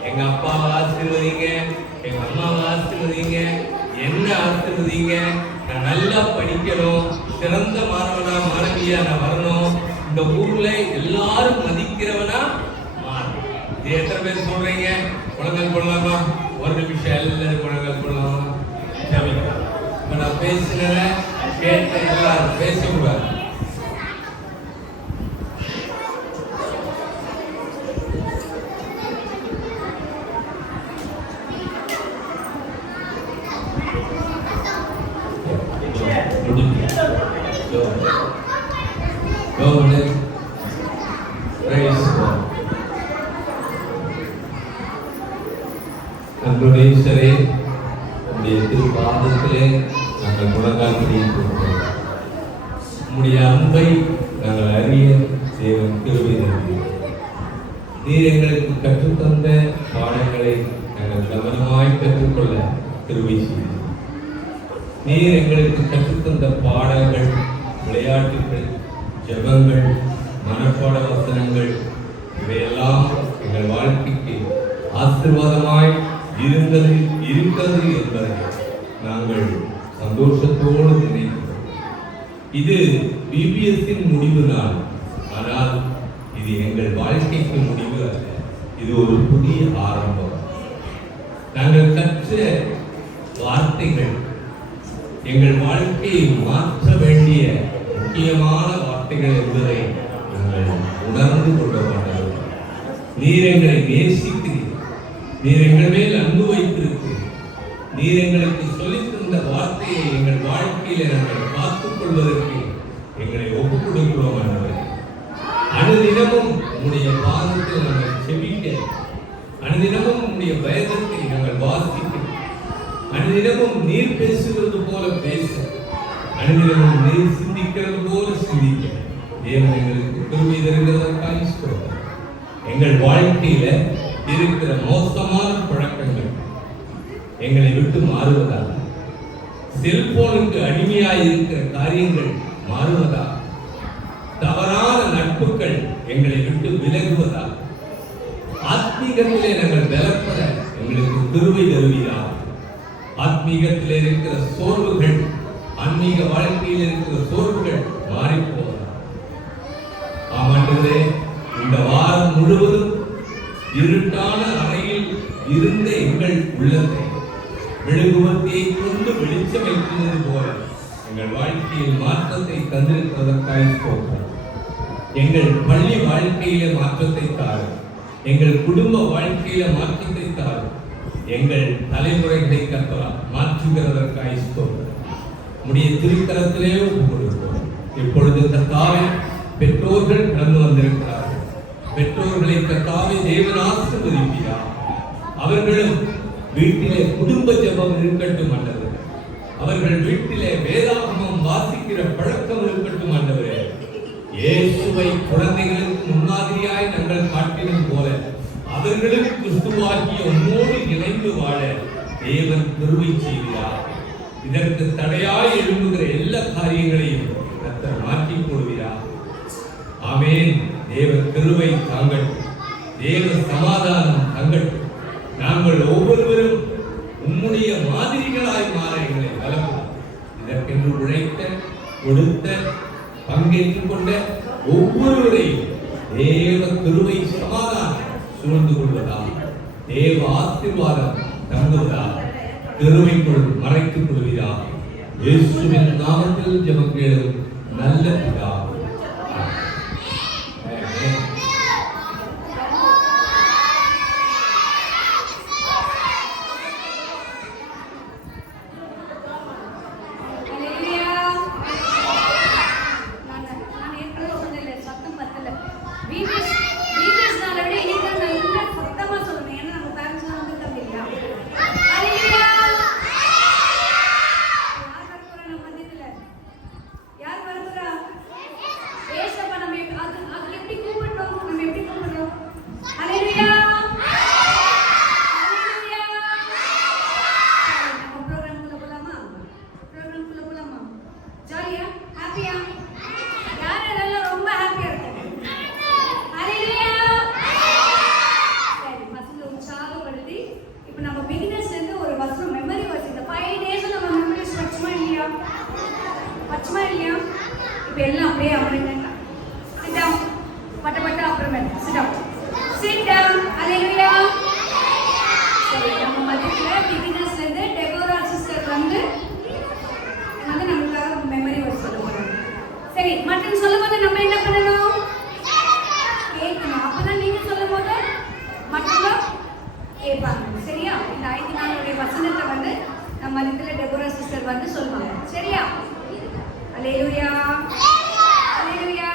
எங்க அப்பாவை ஆசீர்வதிங்க, எங்க அம்மாவை ஆசீர்வதிங்க, என்ன ஆசீர்வதிங்க, நான் நல்லா படிக்கணும், சிறந்த மாணவனா மாணவியா நான் வரணும், இந்த ஊர்ல எல்லாரும் மதிக்கிறவனா இது எத்தனை பேர் சொல்றீங்க முழங்கால் போடலாமா? ஒரு நிமிஷம் எல்லாரும் முழங்கால் போடலாமா? இப்ப நான் பேசுனத கேட்ட எல்லாரும் பேசக்கூடாது. அன்புடேஸ்வரே, உடைய திருப்பாதத்திலே நாங்கள் முழங்கால் படியிருக்கிறோம். உம்முடைய அன்பை நாங்கள் அறிய தேவன் கிருபை தருகிறீர். நீர் எங்களுக்கு கற்றுத்தந்த பாடங்களை நாங்கள் கவனமாய் கற்றுக்கொள்ள கிருபை செய்தீர். நீர் எங்களுக்கு கற்றுத்தந்த பாடங்கள், விளையாட்டுகள், ஜெபங்கள், மனப்பாட வசனங்கள் இவையெல்லாம் எங்கள் வாழ்க்கைக்கு ஆசீர்வாதமாய் இருக்கிறது என்பதை நாங்கள் சந்தோஷத்தோடு நினைக்கிறோம். இது பிபிஎஸ்ஸின் முடிவு நாள், ஆனால் இது எங்கள் வாழ்க்கைக்கு முடிவு அல்ல. இது ஒரு புதிய ஆரம்பம். நாங்கள் கற்ற வார்த்தைகள் எங்கள் வாழ்க்கையை மாற்ற வேண்டிய முக்கியமான வார்த்தைகள் என்பதை நாங்கள் உணர்ந்து கொள்ள மாட்டோம். நீர் எங்களை நேசிக்கிறீர். நீர் எங்கள் மேல் அன்பு வைத்திருக்கிறீர். நீர் எங்களுக்கு சொல்லித் தந்த வார்த்தையை எங்கள் வாழ்க்கையில நாங்கள் காத்துக் கொள்வதற்கு எங்களை ஒப்புக் கொடுக்கிறோம். அனுதினமும் உன்னுடைய பாதத்தில் நாங்கள் செபிக்க, அனுதினமும் உன்னுடைய வேதத்தை நாங்கள் வாசிக்க, அனுதினமும் நீர் பேசுகிறது போல பேச, அனுதினமும் நீர் சிந்திக்கிறது போல சிந்திக்க தேவன் எங்களுக்கு கிருபை தருகிறதற்காக ஸ்தோத்திரம். எங்கள் வாழ்க்கையில இருக்கிற மோசமான பழக்கங்கள் எங்களை விட்டு மாறுவதா, செல்போனுக்கு அடிமையாய் இருக்கிற காரியங்கள் மாறுவதா, தவறான நட்புகள் எங்களை விட்டு விலகுவதா, ஆத்மீகத்திலே நாங்கள் பலப்பட எங்களுக்கு கிருபை தருவீரா. ஆத்மீகத்தில் இருக்கிற சோர்வுகள், ஆன்மீக வாழ்க்கையில் இருக்கிற சோர்வுகள் மாறி போவதா. ஆமாண்டவரே, இந்த வாரம் முழுவதும் இருட்டான அறையில் இருந்த எங்கள் உள்ளத்தை மெழுகுவர்த்தியை கொண்டு வெளிச்சம் வைக்கிறது போல எங்கள் வாழ்க்கையில் மாற்றத்தை தந்திருக்கிறதற்காக ஸ்தோத்திரம். எங்கள் பள்ளி வாழ்க்கையில மாற்றத்தை தாரும், எங்கள் குடும்ப வாழ்க்கையில மாற்றத்தை தாரும், எங்கள் தலைமுறைகளை கற்றலாம் மாற்றுகிறதற்காக ஸ்தோத்திரம். உம்முடைய திருக்கரத்திலே ஒப்புக் கொடுக்கிறோம். இப்பொழுது கர்த்தாவே, பெற்றோர்கள் கடந்து வந்திருக்கிறார்கள். பெற்றோர்களை கர்த்தாவே தேவன் ஆசீர்வதிப்பார். அவர்களும் வீட்டிலே குடும்ப ஜெபம் இருக்கட்டும் ஆண்டவரே. அவர்கள் வீட்டிலே வேதாகமம் வாசிக்கிற பழக்கம் இருக்கட்டும் ஆண்டவரே. இயேசுவை குழந்தைகளுக்கு முன்மாதிரியாய் நாங்கள் காட்டினது போல அவர்களும் கிறிஸ்துவாகிய உம்மோடு இணைந்து வாழ தேவன் கிருபை செய்கிறார். இதற்கு தடையாய் எழும்புகிற எல்லா காரியங்களையும் கர்த்தர் மாற்றி போடுகிறார். ஆமென். தேவ கிருபை தாங்கட்டும், தேவ சமாதானம் தங்கட்டும். நாங்கள் ஒவ்வொருவரும் உம்முடைய மாதிரிகளாய் மாற எங்களை வளர்ப்போம். இதற்கென்று உழைத்த, கொடுத்த, பங்கேற்றுக் கொண்ட ஒவ்வொருவரையும் தேவ கிருபை சமாதானம் சூழ்ந்து கொள்வதா, தேவ ஆசீர்வாதம் தங்குவதா, கிருபைக்குள் மறைத்துக் கொள்வதா. இயேசுவின் நாமத்தில் ஜெபம் கேளும் நல்ல பிதாவே. Sit down. Hallelujah. வந்து சொல்லுவாங்க. சரியா? அல்லேலூயா, அல்லேலூயா.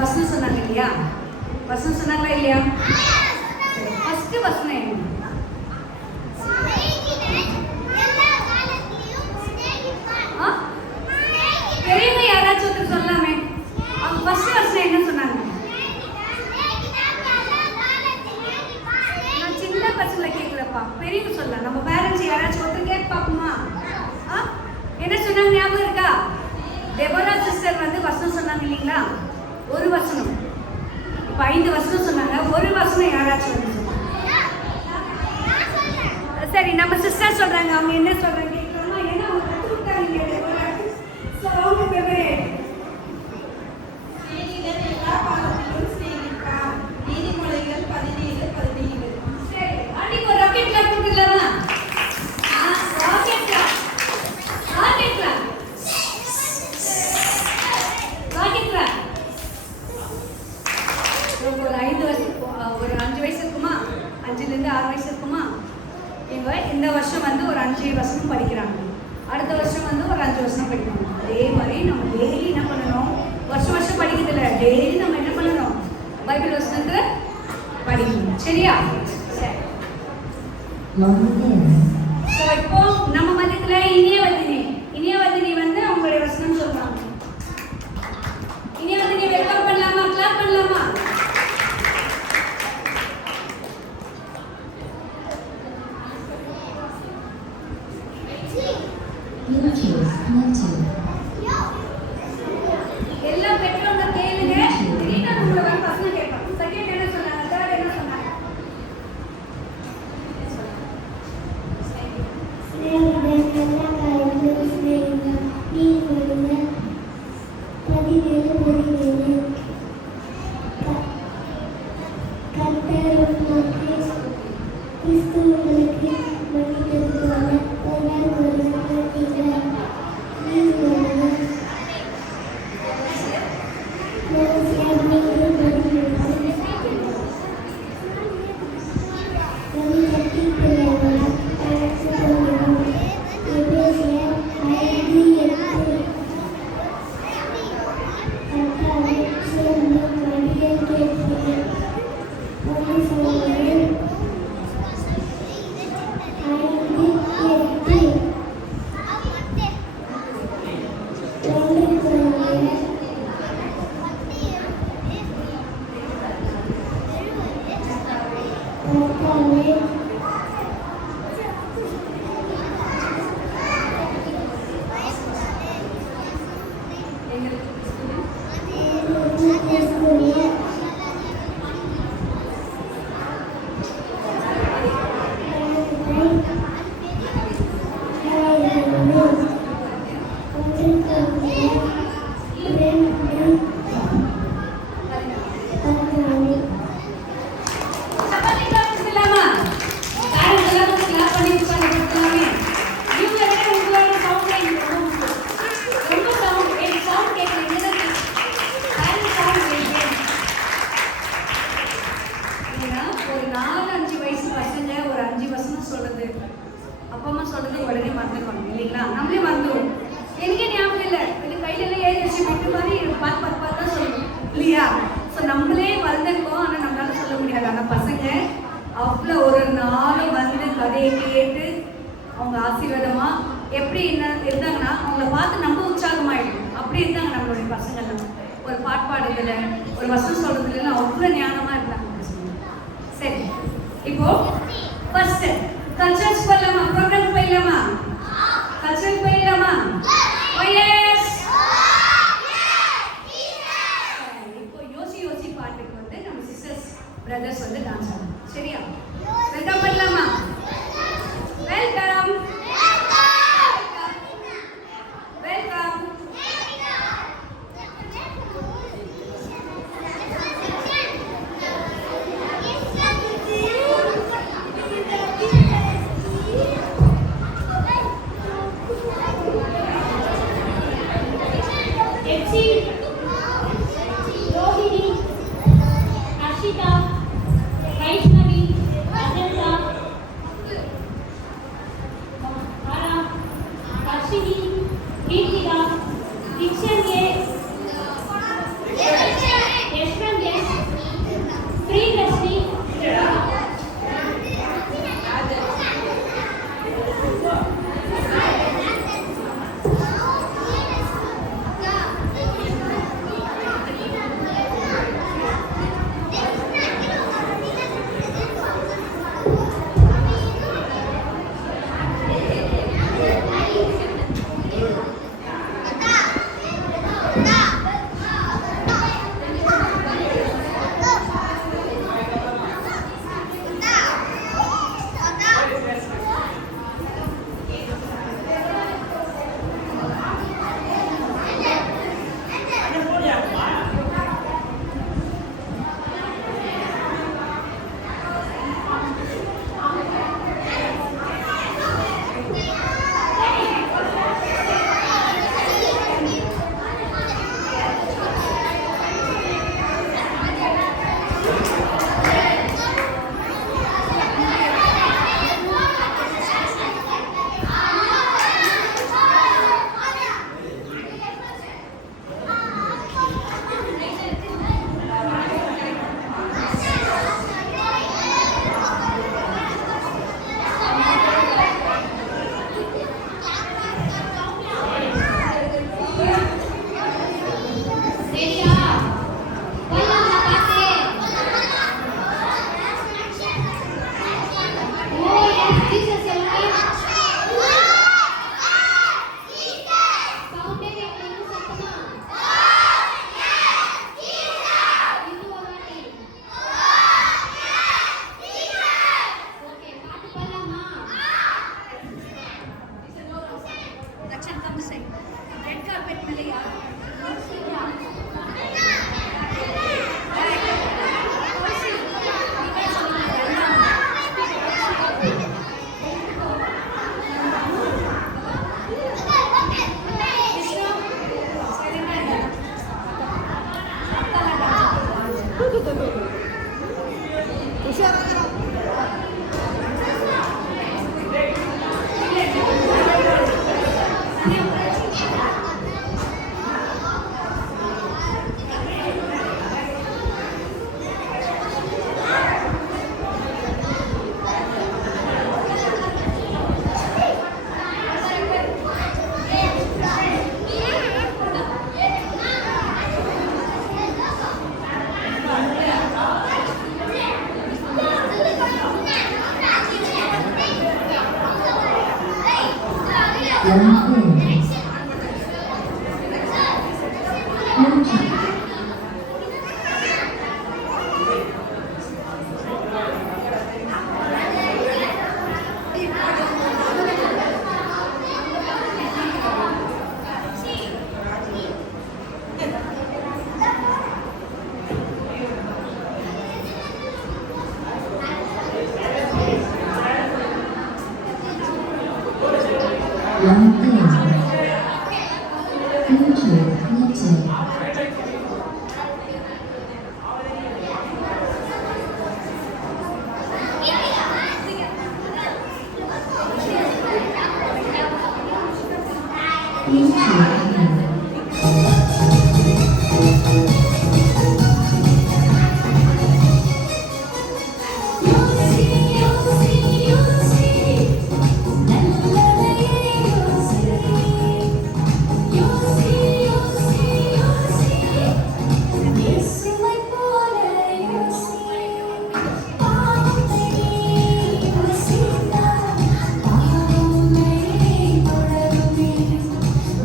வசனம் சொன்னாங்க இல்லையா? வசனம் சொன்னாங்களா இல்லையா? ஃபர்ஸ்ட் வசனம் என்ன? பெரியவங்க யாராச்சும் ஒருத்தர் சொல்லலாமே. அவங்க ஃபர்ஸ்ட் வசனம் என்ன சொன்னாங்க? நான் சின்ன பசங்களை கேட்கலப்பா, பெரியவங்க சொல்லலாம். நம்ம பேரண்ட்ஸ் யாராச்சும் ஒருத்தர் கேட்டு பார்ப்போமா? என்ன சொன்னாங்க ஞாபகம் இருக்கா? டெபோரா சிஸ்டர் வந்து வசனம் சொன்னாங்க இல்லைங்களா? ஒரு வசனம். இப்போ 5 வசனம் சொன்னாங்க. ஒரு வசனம் யாராச்சும் வந்து சொன்னாங்க. சரி, நம்ம சிஸ்டர் சொல்றாங்க. அவங்க என்ன சொல்றாங்க கேட்கலாமா? ஏன்னா அவங்க கற்று கொடுத்தாங்க. ஸோ அவங்க ஃபேவரேட் நீதிமொழிகள் 17:17. சரி, அன்னைக்கு ஒரு ராக்கெட் கிளாப் கொடுக்கலாமா? Rocket clap, rocket clap, rocket clap. ஒரு 5 வயசு, ஒரு 5 வயசு இருக்குமா? 5லேருந்து 6 வயசு இருக்குமா? இவங்க இந்த வருஷம் வந்து ஒரு 5 வசனம் படிக்கிறாங்க. அடுத்த வருஷம் வந்து ஒரு 5 வசனம் படிக்கணும். அதே மாதிரி நம்ம டெய்லி என்ன பண்ணணும்? வருஷம் படிக்கிறதில்ல, டெய்லி நம்ம என்ன பண்ணணும்? பைபிள் வசனத்தை படிக்கணும். சரியா? சரி. ஸோ இப்போ நம்ம மதத்தில் இனியவதினி வந்து அவங்களுடைய வசனம் சொல்றாங்க. இனியவதினி வெல்கம் பண்ணலாமா? கிளாப் பண்ணலாமா? எல்லாம் பெற்றவங்க கேளுங்க. திடீர்னு உங்களை வந்து பசங்க கேட்பாங்க. செகண்ட் என்ன சொன்னாங்க? தேர்ட் என்ன சொன்னாங்க? 4-5 வயசு பசங்க ஒரு 5 வசனம் சொல்றது, அப்பா அம்மா சொல்றது உடனே மறந்துடுவாங்க இல்லைங்களா? நம்மளே மறந்துடுவோம். எனக்கே ஞாபகம் இல்லை, இது கையிலெல்லாம் ஏறி வச்சு விட்டு மாதிரி பார்த்து தான் சொல்லணும் இல்லையா? ஸோ நம்மளே வளர்ந்துருக்கோம், ஆனால் நம்மளால சொல்ல முடியாது. ஆனால் பசங்க அவ்வளோ ஒரு நாளும் வந்து கதையை கேட்டு அவங்க ஆசீர்வாதமா எப்படி இருந்தாங்கன்னா அவங்கள பார்த்து நம்ம உற்சாகமாயிடும். அப்படி இருந்தாங்க நம்மளுடைய பசங்கள்லாம். ஒரு பாட்டு பாடுறதுல, ஒரு வசனம் சொல்றதுல அவ்வளோ ஞானமா இருந்தாங்க பசங்க. சரி, இப்போ ஃபர்ஸ்ட் கல்ச்சர்ஸ் போயிடலாமா? ப்ரோக்ராம் போயிடலாமா? கல்ச்சர் போயிடலாமா? இப்போ யோசி பாட்டுக்கு வந்து நம்ம சிஸ்டர்ஸ் பிரதர்ஸ் வந்து டான்ஸ் ஆடணும். சரியா? வெல்கம் பண்ணலாமா? Welcome welcome.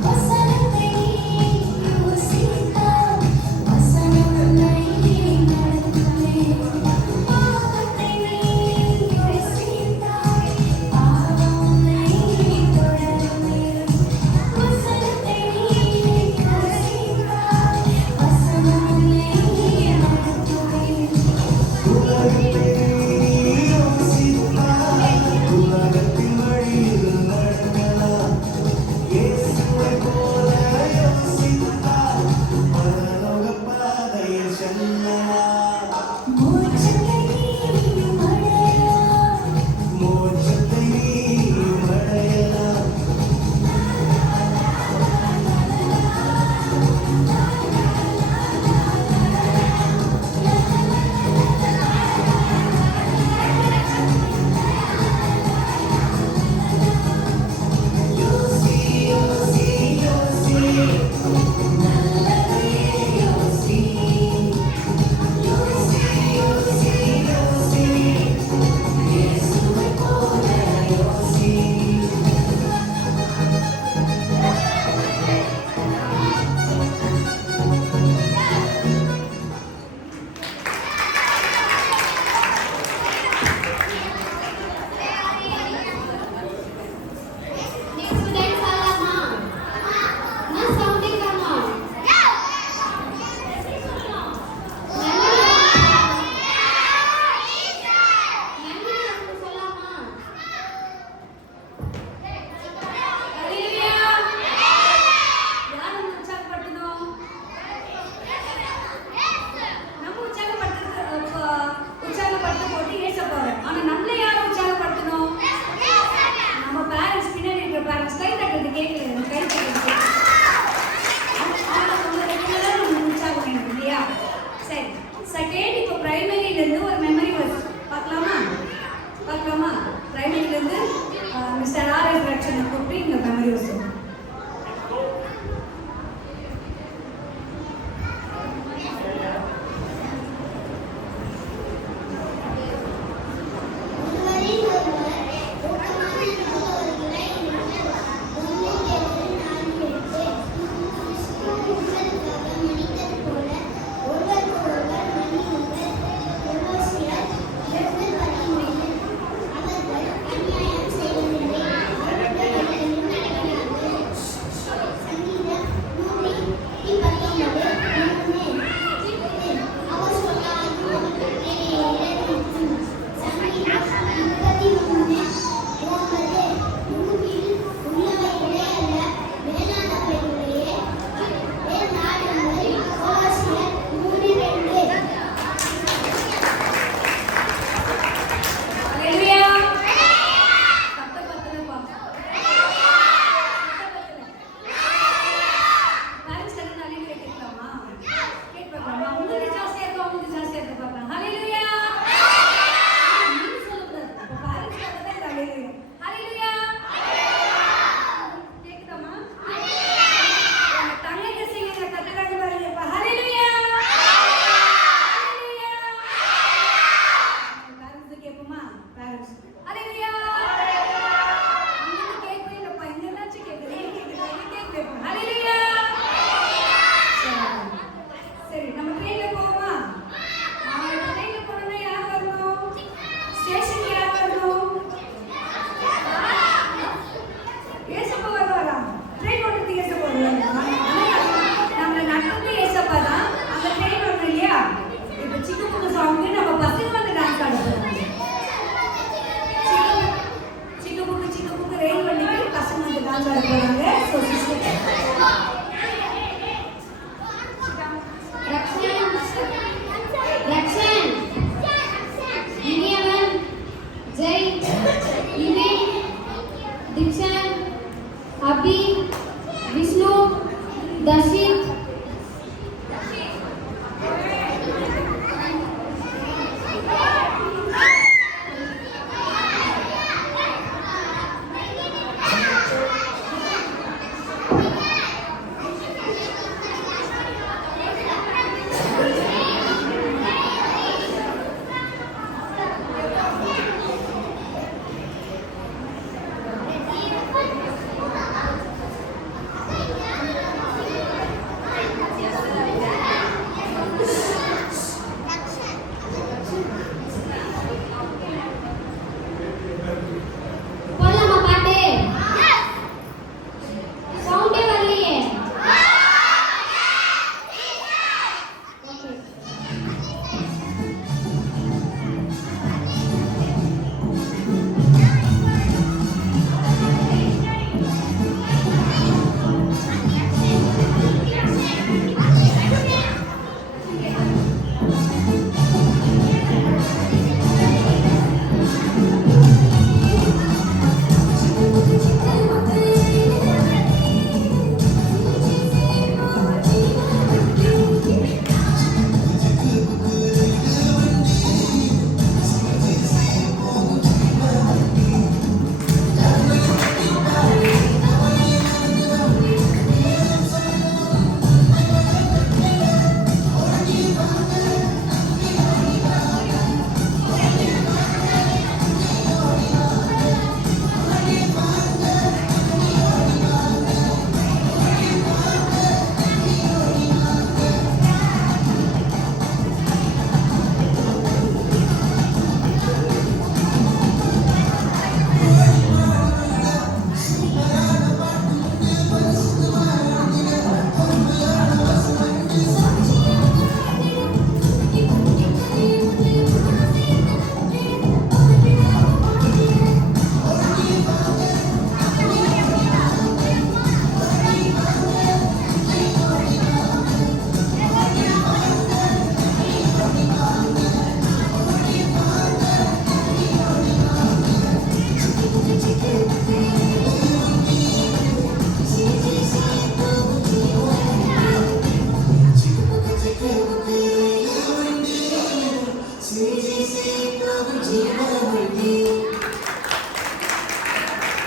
வசன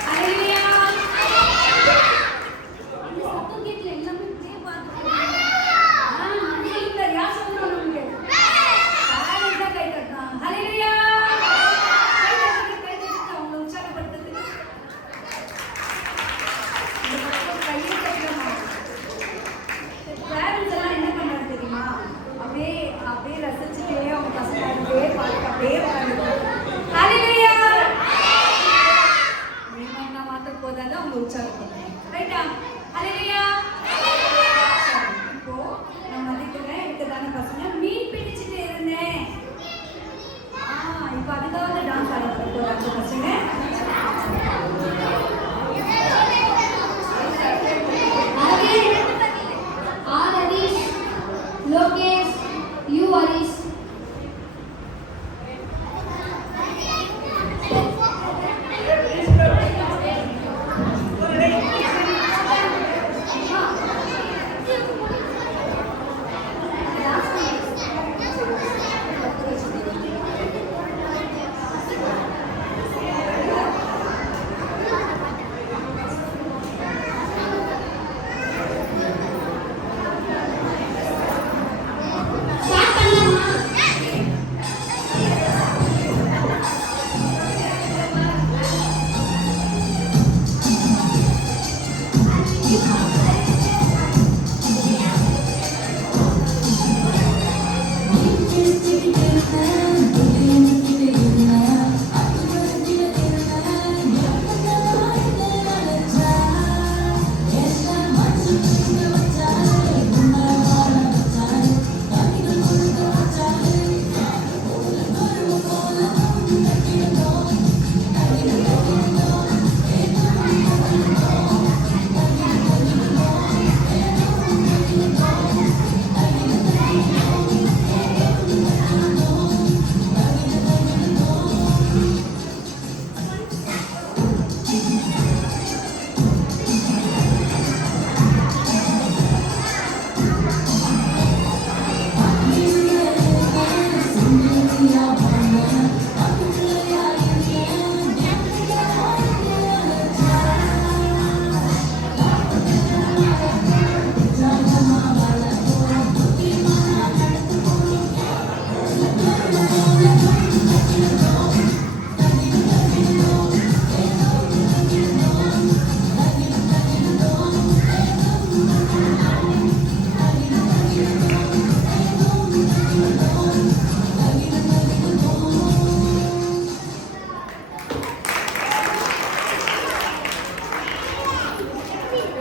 ஹalleluya. அந்த சத்தம் கேட்கல எல்லாமே இப்படியே பார்த்துட்டு நிறைய இல்ல யார் சொல்றோம் நமக்கு ஹalleluya கை தட்டலாம் ஹalleluya கை தட்டி அவங்க உற்சாகப்படுத்துறதுக்கு இந்த பக்கம் கையை தட்டலாம். பேரண்ட்ஸ் எல்லாம் என்ன பண்ணாரு தெரியுமா? அப்படியே அப்படியே ரசிச்சுட்டே அவங்க பசங்க அப்படியே பார்த்து அப்படியே ஹalleluya நீங்க மாத்த போதாது அவங்க உற்சாகப்படுத்துறாங்க. ரைட்டா? ஹalleluya. இப்போ நம்ம மதிக்கல இருக்கதான பசங்க மீன் பிடிச்சிட்டு இருந்தேன். இப்போ அதுக்காக டான்ஸ் ஆட போறாங்க பசங்க. Harish, Lokesh, you Harish.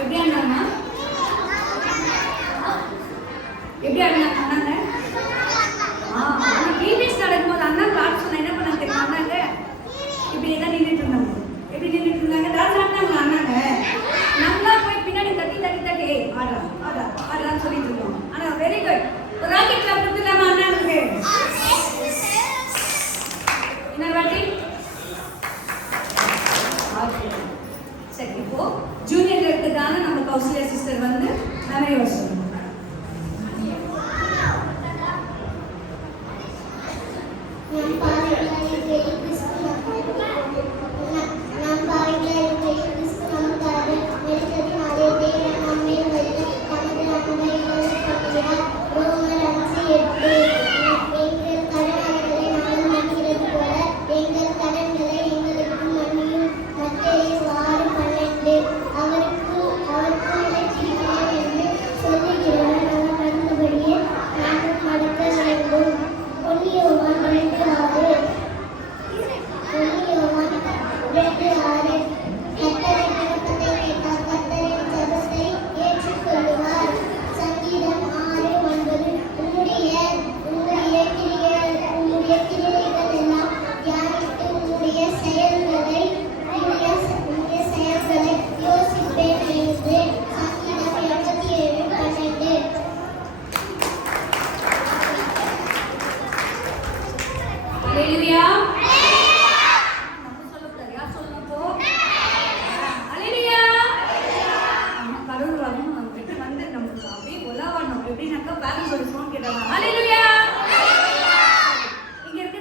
எப்படி ஆனாங்க? எப்படி ஆனாங்க அண்ணாங்க? ஈவென்ட்ஸ் நடக்கும்போது அண்ணா கிளாஸ் சொன்ன என்ன பண்ணாங்க தெரியுமா? அண்ணாங்க இப்படி தான் நின்றுட்டு இருந்தாங்க. எப்படி நின்றுட்டு இருந்தாங்க? டான்ஸ் ஆடினாங்க அண்ணாங்க. நம்மளா போய் பின்னாடி தட்டி தட்டி தட்டி ஏய் ஆடா ஆடா ஆடான்னு சொல்லிட்டு இருக்கோம். ஆனா வெரி குட். ஒரு ராக்கெட் கிளப் கொடுத்துலாமா அண்ணாங்களுக்கு? இன்னொரு வாட்டி சரி. இப்போ ஜூனியர்ல இருக்கிறதான நம்ம கௌசல்யா சிஸ்டர் வந்து நிறைய வருஷம் ஹalleluya. நம்ம சொல்லக்கூடாது. யார் சொல்லணும் இப்போ? ஹalleluya. கடவுள் வரணும் நம்ம கிட்ட வந்து நமக்கு அப்படியே உலாவணும். எப்படின்னாக்கா பேரண்ட்ஸோட சாங் கேட்டாங்க ஹalleluya. இங்க இருக்க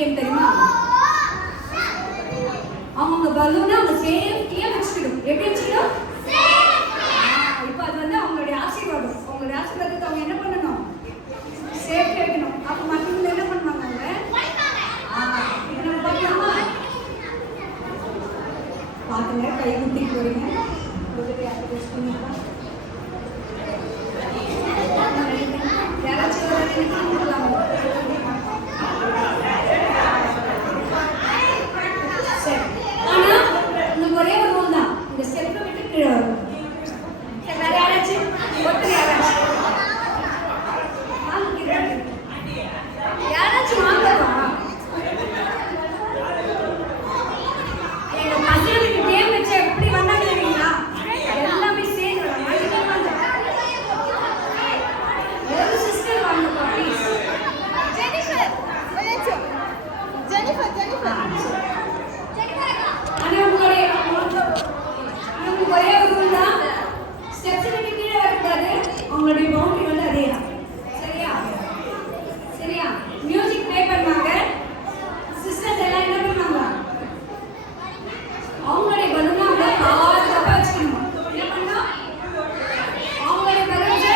கேம் தெரியுமா? அவங்க பலூனை அவங்க சேஃப்டியா வச்சுக்கணும். எப்படி வச்சுக்கணும்? இப்போ அது வந்து அவங்களுடைய ஆசீர்வாதம். அவங்களுடைய ஆசீர்வாதத்தை அவங்க என்ன பண்ணணும்? சேஃப்டியா வைக்கணும். அப்போ மற்றவங்க என்ன பண்ணுவாங்க? அவங்க இப்போ நம்ம பார்க்கலாமா? பார்த்துங்க, கை குத்தி போறீங்க. யாராச்சும் ஒரு கொடுக்கலாமா? சரி, ஆனா உங்களுக்கு ஒரே ஒரு ரூல் தான், இந்த ஸ்டெப்பை விட்டு கீழே வரும். வேற யாராச்சும் ஒருத்தர் யாராச்சும் வாங்கவா? எங்க பசங்களுக்கு கேம் வச்சு எப்படி வந்தாங்க தெரியுங்களா? எல்லாமே சேர்ந்து ஒரு சிஸ்டர் வாங்கப்பா ப்ளீஸ். ஆனா உங்களுக்கு ஒரே ஒரு ரூல் தான், ஸ்டெப்ஸ் விட்டு கீழே வரக்கூடாது. அவங்களுடைய பவுண்டரி வந்து அதே தான். சரியா? சரியா? மியூசிக் ப்ளே பண்ணாங்க. சிஸ்டர்ஸ் எல்லாம் என்ன பண்ணாங்க? அவங்களுடைய பலூனை அவங்க பாதுகாப்பாக வச்சுக்கணும். என்ன பண்ணணும்? அவங்களுடைய பலூனை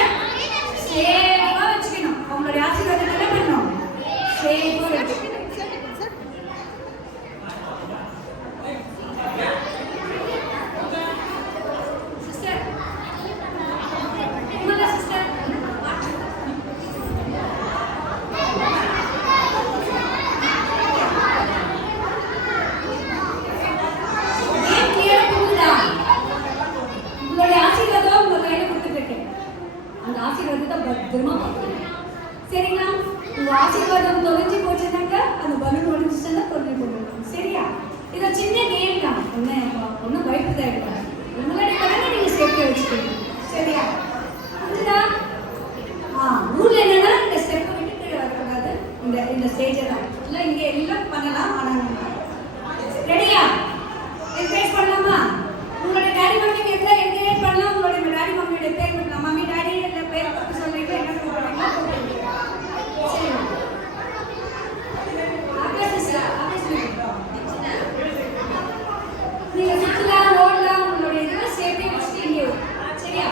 சேஃபாக வச்சுக்கணும். அவங்களுடைய ஆசீர்வாதத்தை என்ன பண்ணணும்? சேஃபாக வச்சுக்கணும். சிஸ்டர், உங்களோட சிஸ்டர் உங்களுடைய ஆசீர்வாதம் உங்க கையில கொடுத்துருக்கேன். அந்த ஆசீர்வாதத்தை பத்திரமா பார்த்துக்கணும். சரிங்களா? உங்க ஆசீர்வாதம் தொலைஞ்சு போச்சுன்னாக்க அந்த பலூன் ஒடிஞ்சிச்சுன்னா தொலைஞ்சு போட்டுருக்கோம். சரியா? இது ஒரு சின்ன கேம் தான். ஒன்றும் பயப்படுதா இருக்காது. உங்களுடைய கடனை நீங்க சேஃப்டியா வச்சுக்கணும். சரியா? புரியுதா? ரூல் என்னன்னா இந்த ஸ்டெப்பை விட்டு கீழே வரக்கூடாது. இந்த ஸ்டேஜை தான் இல்லை, இங்கே எல்லாம் பண்ணலாம். ஆனால் ரெடியா? என்கரேஜ் பண்ணலாமா? உங்களுடைய டாடி மம்மி எல்லாம் என்கரேஜ் பண்ணலாம். உங்களுடைய டாடி மம்மியோட பேர் பண்ணலாம். மம்மி டாடி இல்லை பேர் கொடுத்து சொல்றீங்க. என்ன பண்ணுறீங்களா? சரி, நீங்க சுற்றலாம், ஓடலாம். உங்களுடைய இதெல்லாம் சேஃப்டியா வச்சுட்டு இங்கே சரியா?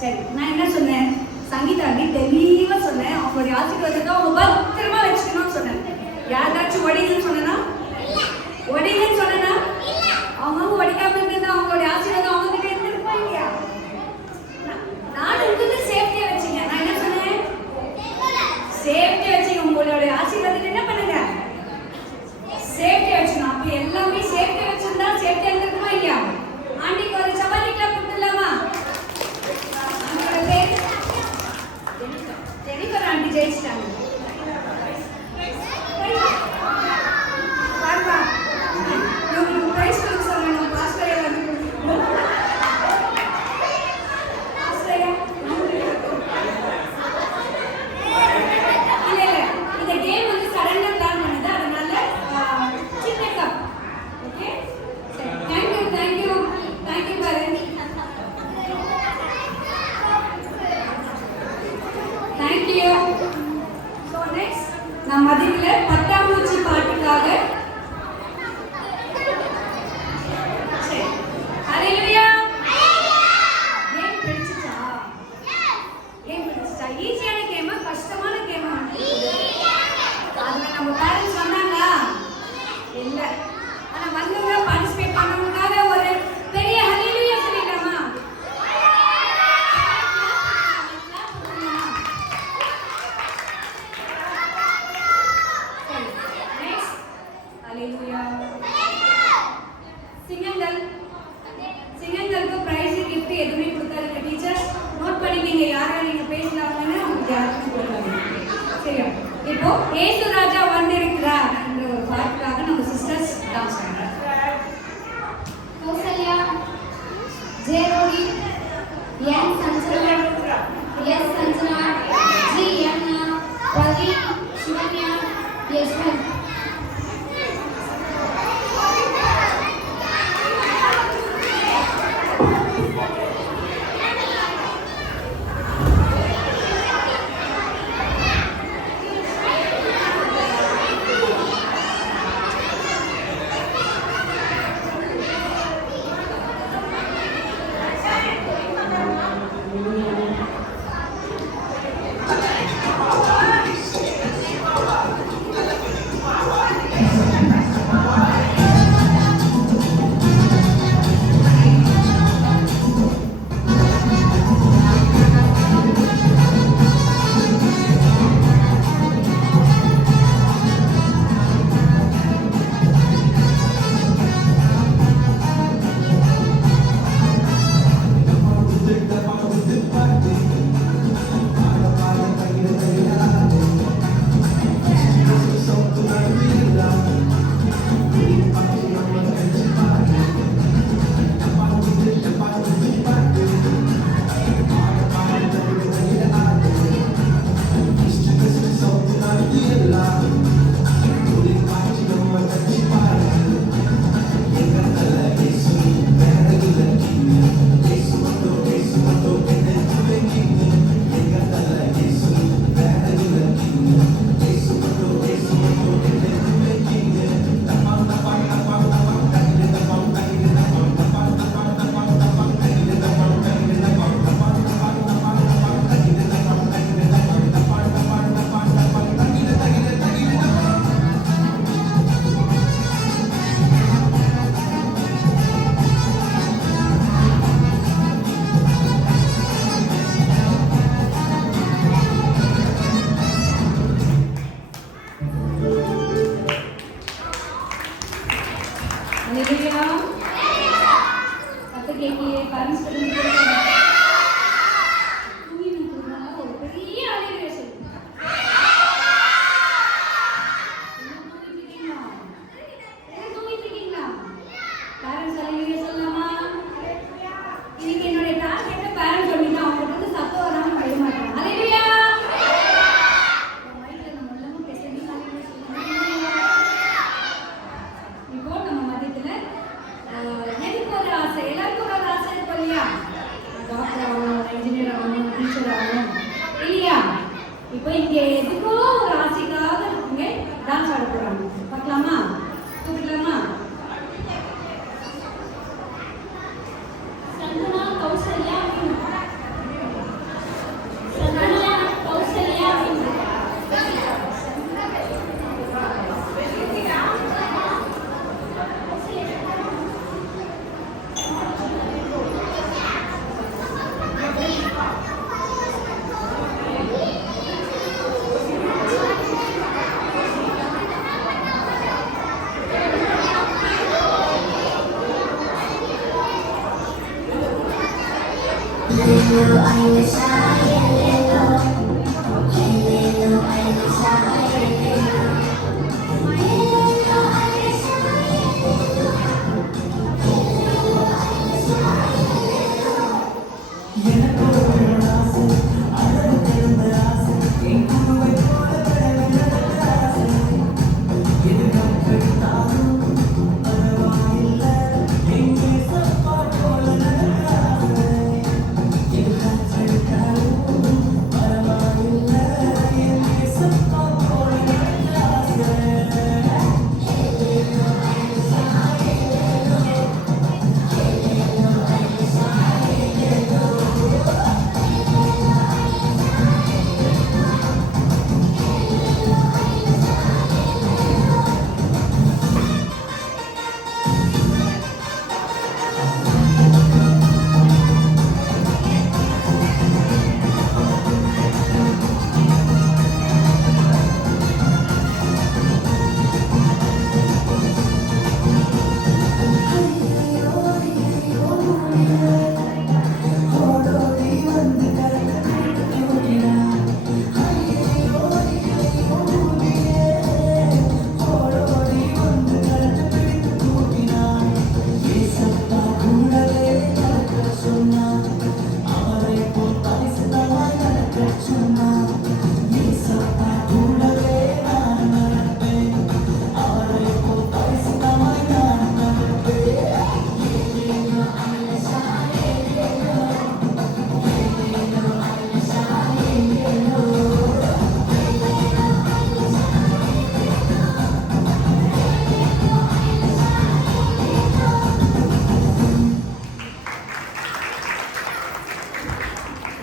சரி, நான் என்ன சொன்னேன்? சங்கீதாண்டி தெளிவா சொன்னேன். அவங்களுடைய ஆசீர்வாதத்தை அவங்க பத்திரமா வச்சுக்கணும்னு சொன்னேன். யாராச்சும் ஒடிங்கன்னு சொன்னா? ஒடிங்கன்னு சொன்னா அவங்க ஒடிக்காம இருந்தா அவங்களுடைய ஆசீர்வாதம் அவங்க கிட்ட இருந்திருப்பா இல்லையா? நான் உங்களுக்கு சேஃப்டியா வச்சுங்க. நான் என்ன சொன்னேன்? சேஃப்டியா வச்சுங்க. உங்களுடைய ஆசீர்வாதத்தை என்ன பண்ணுங்க? சேஃப்டியா வச்சுக்கணும். அப்ப எல்லாமே சேஃப்டியா வச்சிருந்தா சேஃப்டியா இருந்திருக்குமா இல்லையா? ஆண்டிக்கு ஒரு சப்பாத்தி கிளாப் கொடுத்துடலாமா? ஜெனிஃபர் ஆண்டி ஜெயிச்சிட்டாங்க. பாருப்பா, இவங்களுக்கு பிரைஸ் கொடுக்க சொல்லணும். பாஸ்டரையா வந்து பாஸ்டரையா இல்லை இல்லை, இந்த கேம் வந்து சடனாக பிளான் பண்ணுது. அதனால சின்ன கப். ஓகே, சரி. தேங்க்யூ தேங்க்யூ தேங்க்யூ பாரு. தேங்க்யூ. ஸோ நெக்ஸ்ட் நான் மதியில் பட்டாம்பூச்சி பாட்டுக்காக சரி. ஹல்லேலூயா. கேம் பிடிச்சிச்சா? கேம் பிடிச்சிச்சா? ஈஸியான கேமா கஷ்டமான கேமா? அதில் நம்ம பேரண்ட்ஸ் வந்தாங்களா? இல்லை. ஆனால் வந்தவங்க பார்ட்டிசிபேட் பண்ணவங்களுக்காக ஒரு பெரிய ஹல்லேலூயா சொல்லிடலாமா? ஹல்லேலூயா. சிங்கங்கள் சிங்கங்களுக்கு பிரைஸ் ஹalleluya. அப்ப கேக்கியே பேரண்ட்ஸ் கிட்ட ஒரு பெரிய ஹalleluya சொல்லுங்க. தூங்கிட்டு இருக்கீங்களா? பேரண்ட்ஸ் ஹalleluya சொல்லலாமா? இன்னைக்கு என்னோட டார்கெட் பேரண்ட்ஸ் சொல்லிட்டு அவங்க வந்து சத்தம் வராம படிக்க மாட்டாங்க. ஹalleluya. மைக்ல நம்ம எல்லாரும் பேசுறீங்க ஹalleluya சொல்லுங்க. இப்போ நம்ம மத்தியத்துல எனக்கு ஒரு ஆசை, எல்லாருக்கும் ஒரு ஆசை இருக்கும் இல்லையா? டாக்டர் ஆகணும், இன்ஜினியர் ஆகணும், டீச்சர் ஆகணும் இல்லையா? இப்போ இங்க எதுக்கோ ஒரு ஆசைக்காக இங்க டான்ஸ் ஆட போறாங்க. பார்க்கலாமா? கூப்பிடலாமா? சந்தனா கௌசல்யா மீனு. சந்தனா கௌசல்யா மீனு.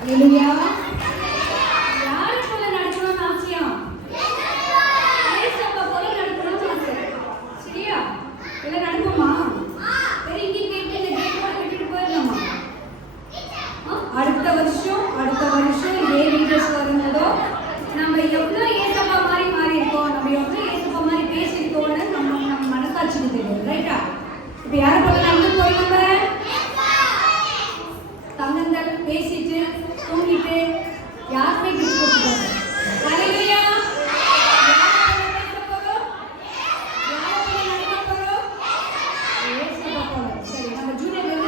ஹalleluya. யாரை போல நடக்கணும்னு ஆசையா? ஏசப்பா போல நடக்கணும்னு ஆசை. சரியா? எல்லாம் நடக்குமா? சரி, இங்க கேட்டு இந்த கேட் போல விட்டுட்டு போயிடலாமா? அடுத்த வருஷம் இதே வீடியோஸ் வரும்போதோ நம்ம எவ்வளோ ஏசப்பா மாதிரி மாறி இருக்கோம், நம்ம எவ்வளோ ஏசப்பா மாதிரி பேசியிருக்கோம்னு நம்ம மனசாட்சிக்கு தெரியும். ரைட்டா? இப்போ யாரை போல நடந்து போய் நம்ம தங்கங்கள் பேசிட்டு தூங்கிட்டு யாருமே கிஃப்ட் கொடுத்துருக்காங்க. ஹalleluya. சரி, நம்ம ஜூனியர்ல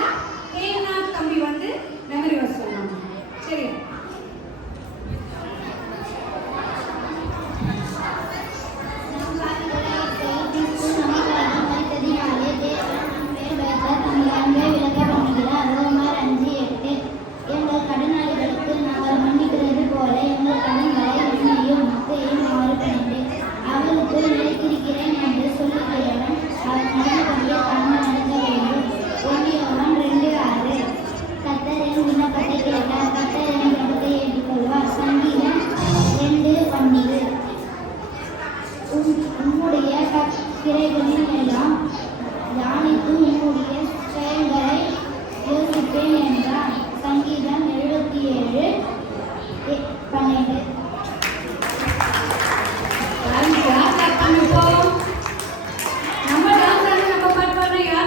கேனாத் தம்பி வந்து மெமரி வர்ஸ் சொன்னாங்க. சரி, எங்கள் கடனாளிகளுக்கு நாங்கள் மன்னிக்கிறது போல எங்கள் கடன்களை உண்மையும் மத்தையும் மாறுபடுத்து அவருக்கு நிலைத்திருக்கிறேன் என்று சொல்லுகிறவன் அவன் நடந்தபடியே தானும் நடக்க வேண்டும். 1 யோவான் 2:6. கர்த்தர் என் விண்ணப்பத்தை கேட்டார், கர்த்தர் என் ஜெபத்தை ஏற்றுக்கொள்வார். சங்கீதம் 2:12. உம்முடைய கிரைகளில் எல்லாம் தியானித்து உம்முடைய செயல்களை யோசிப்பேன் என்றார். சங்கீதம் 77:12. நம்ம டான்ஸ் நம்ம பாட்டு பாடுறோம்.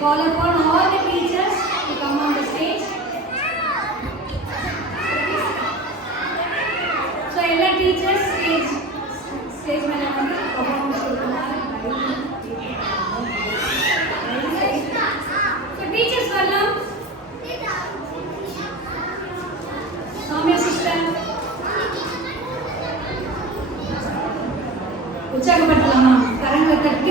Call upon all the teachers to come on the stage. So, all teachers stage மேல வந்து performance கொடுக்கணும். So, teachers வரலாம். Soumya sister. உற்சாகப்படுத்தலாமா? கரங்களை தட்டி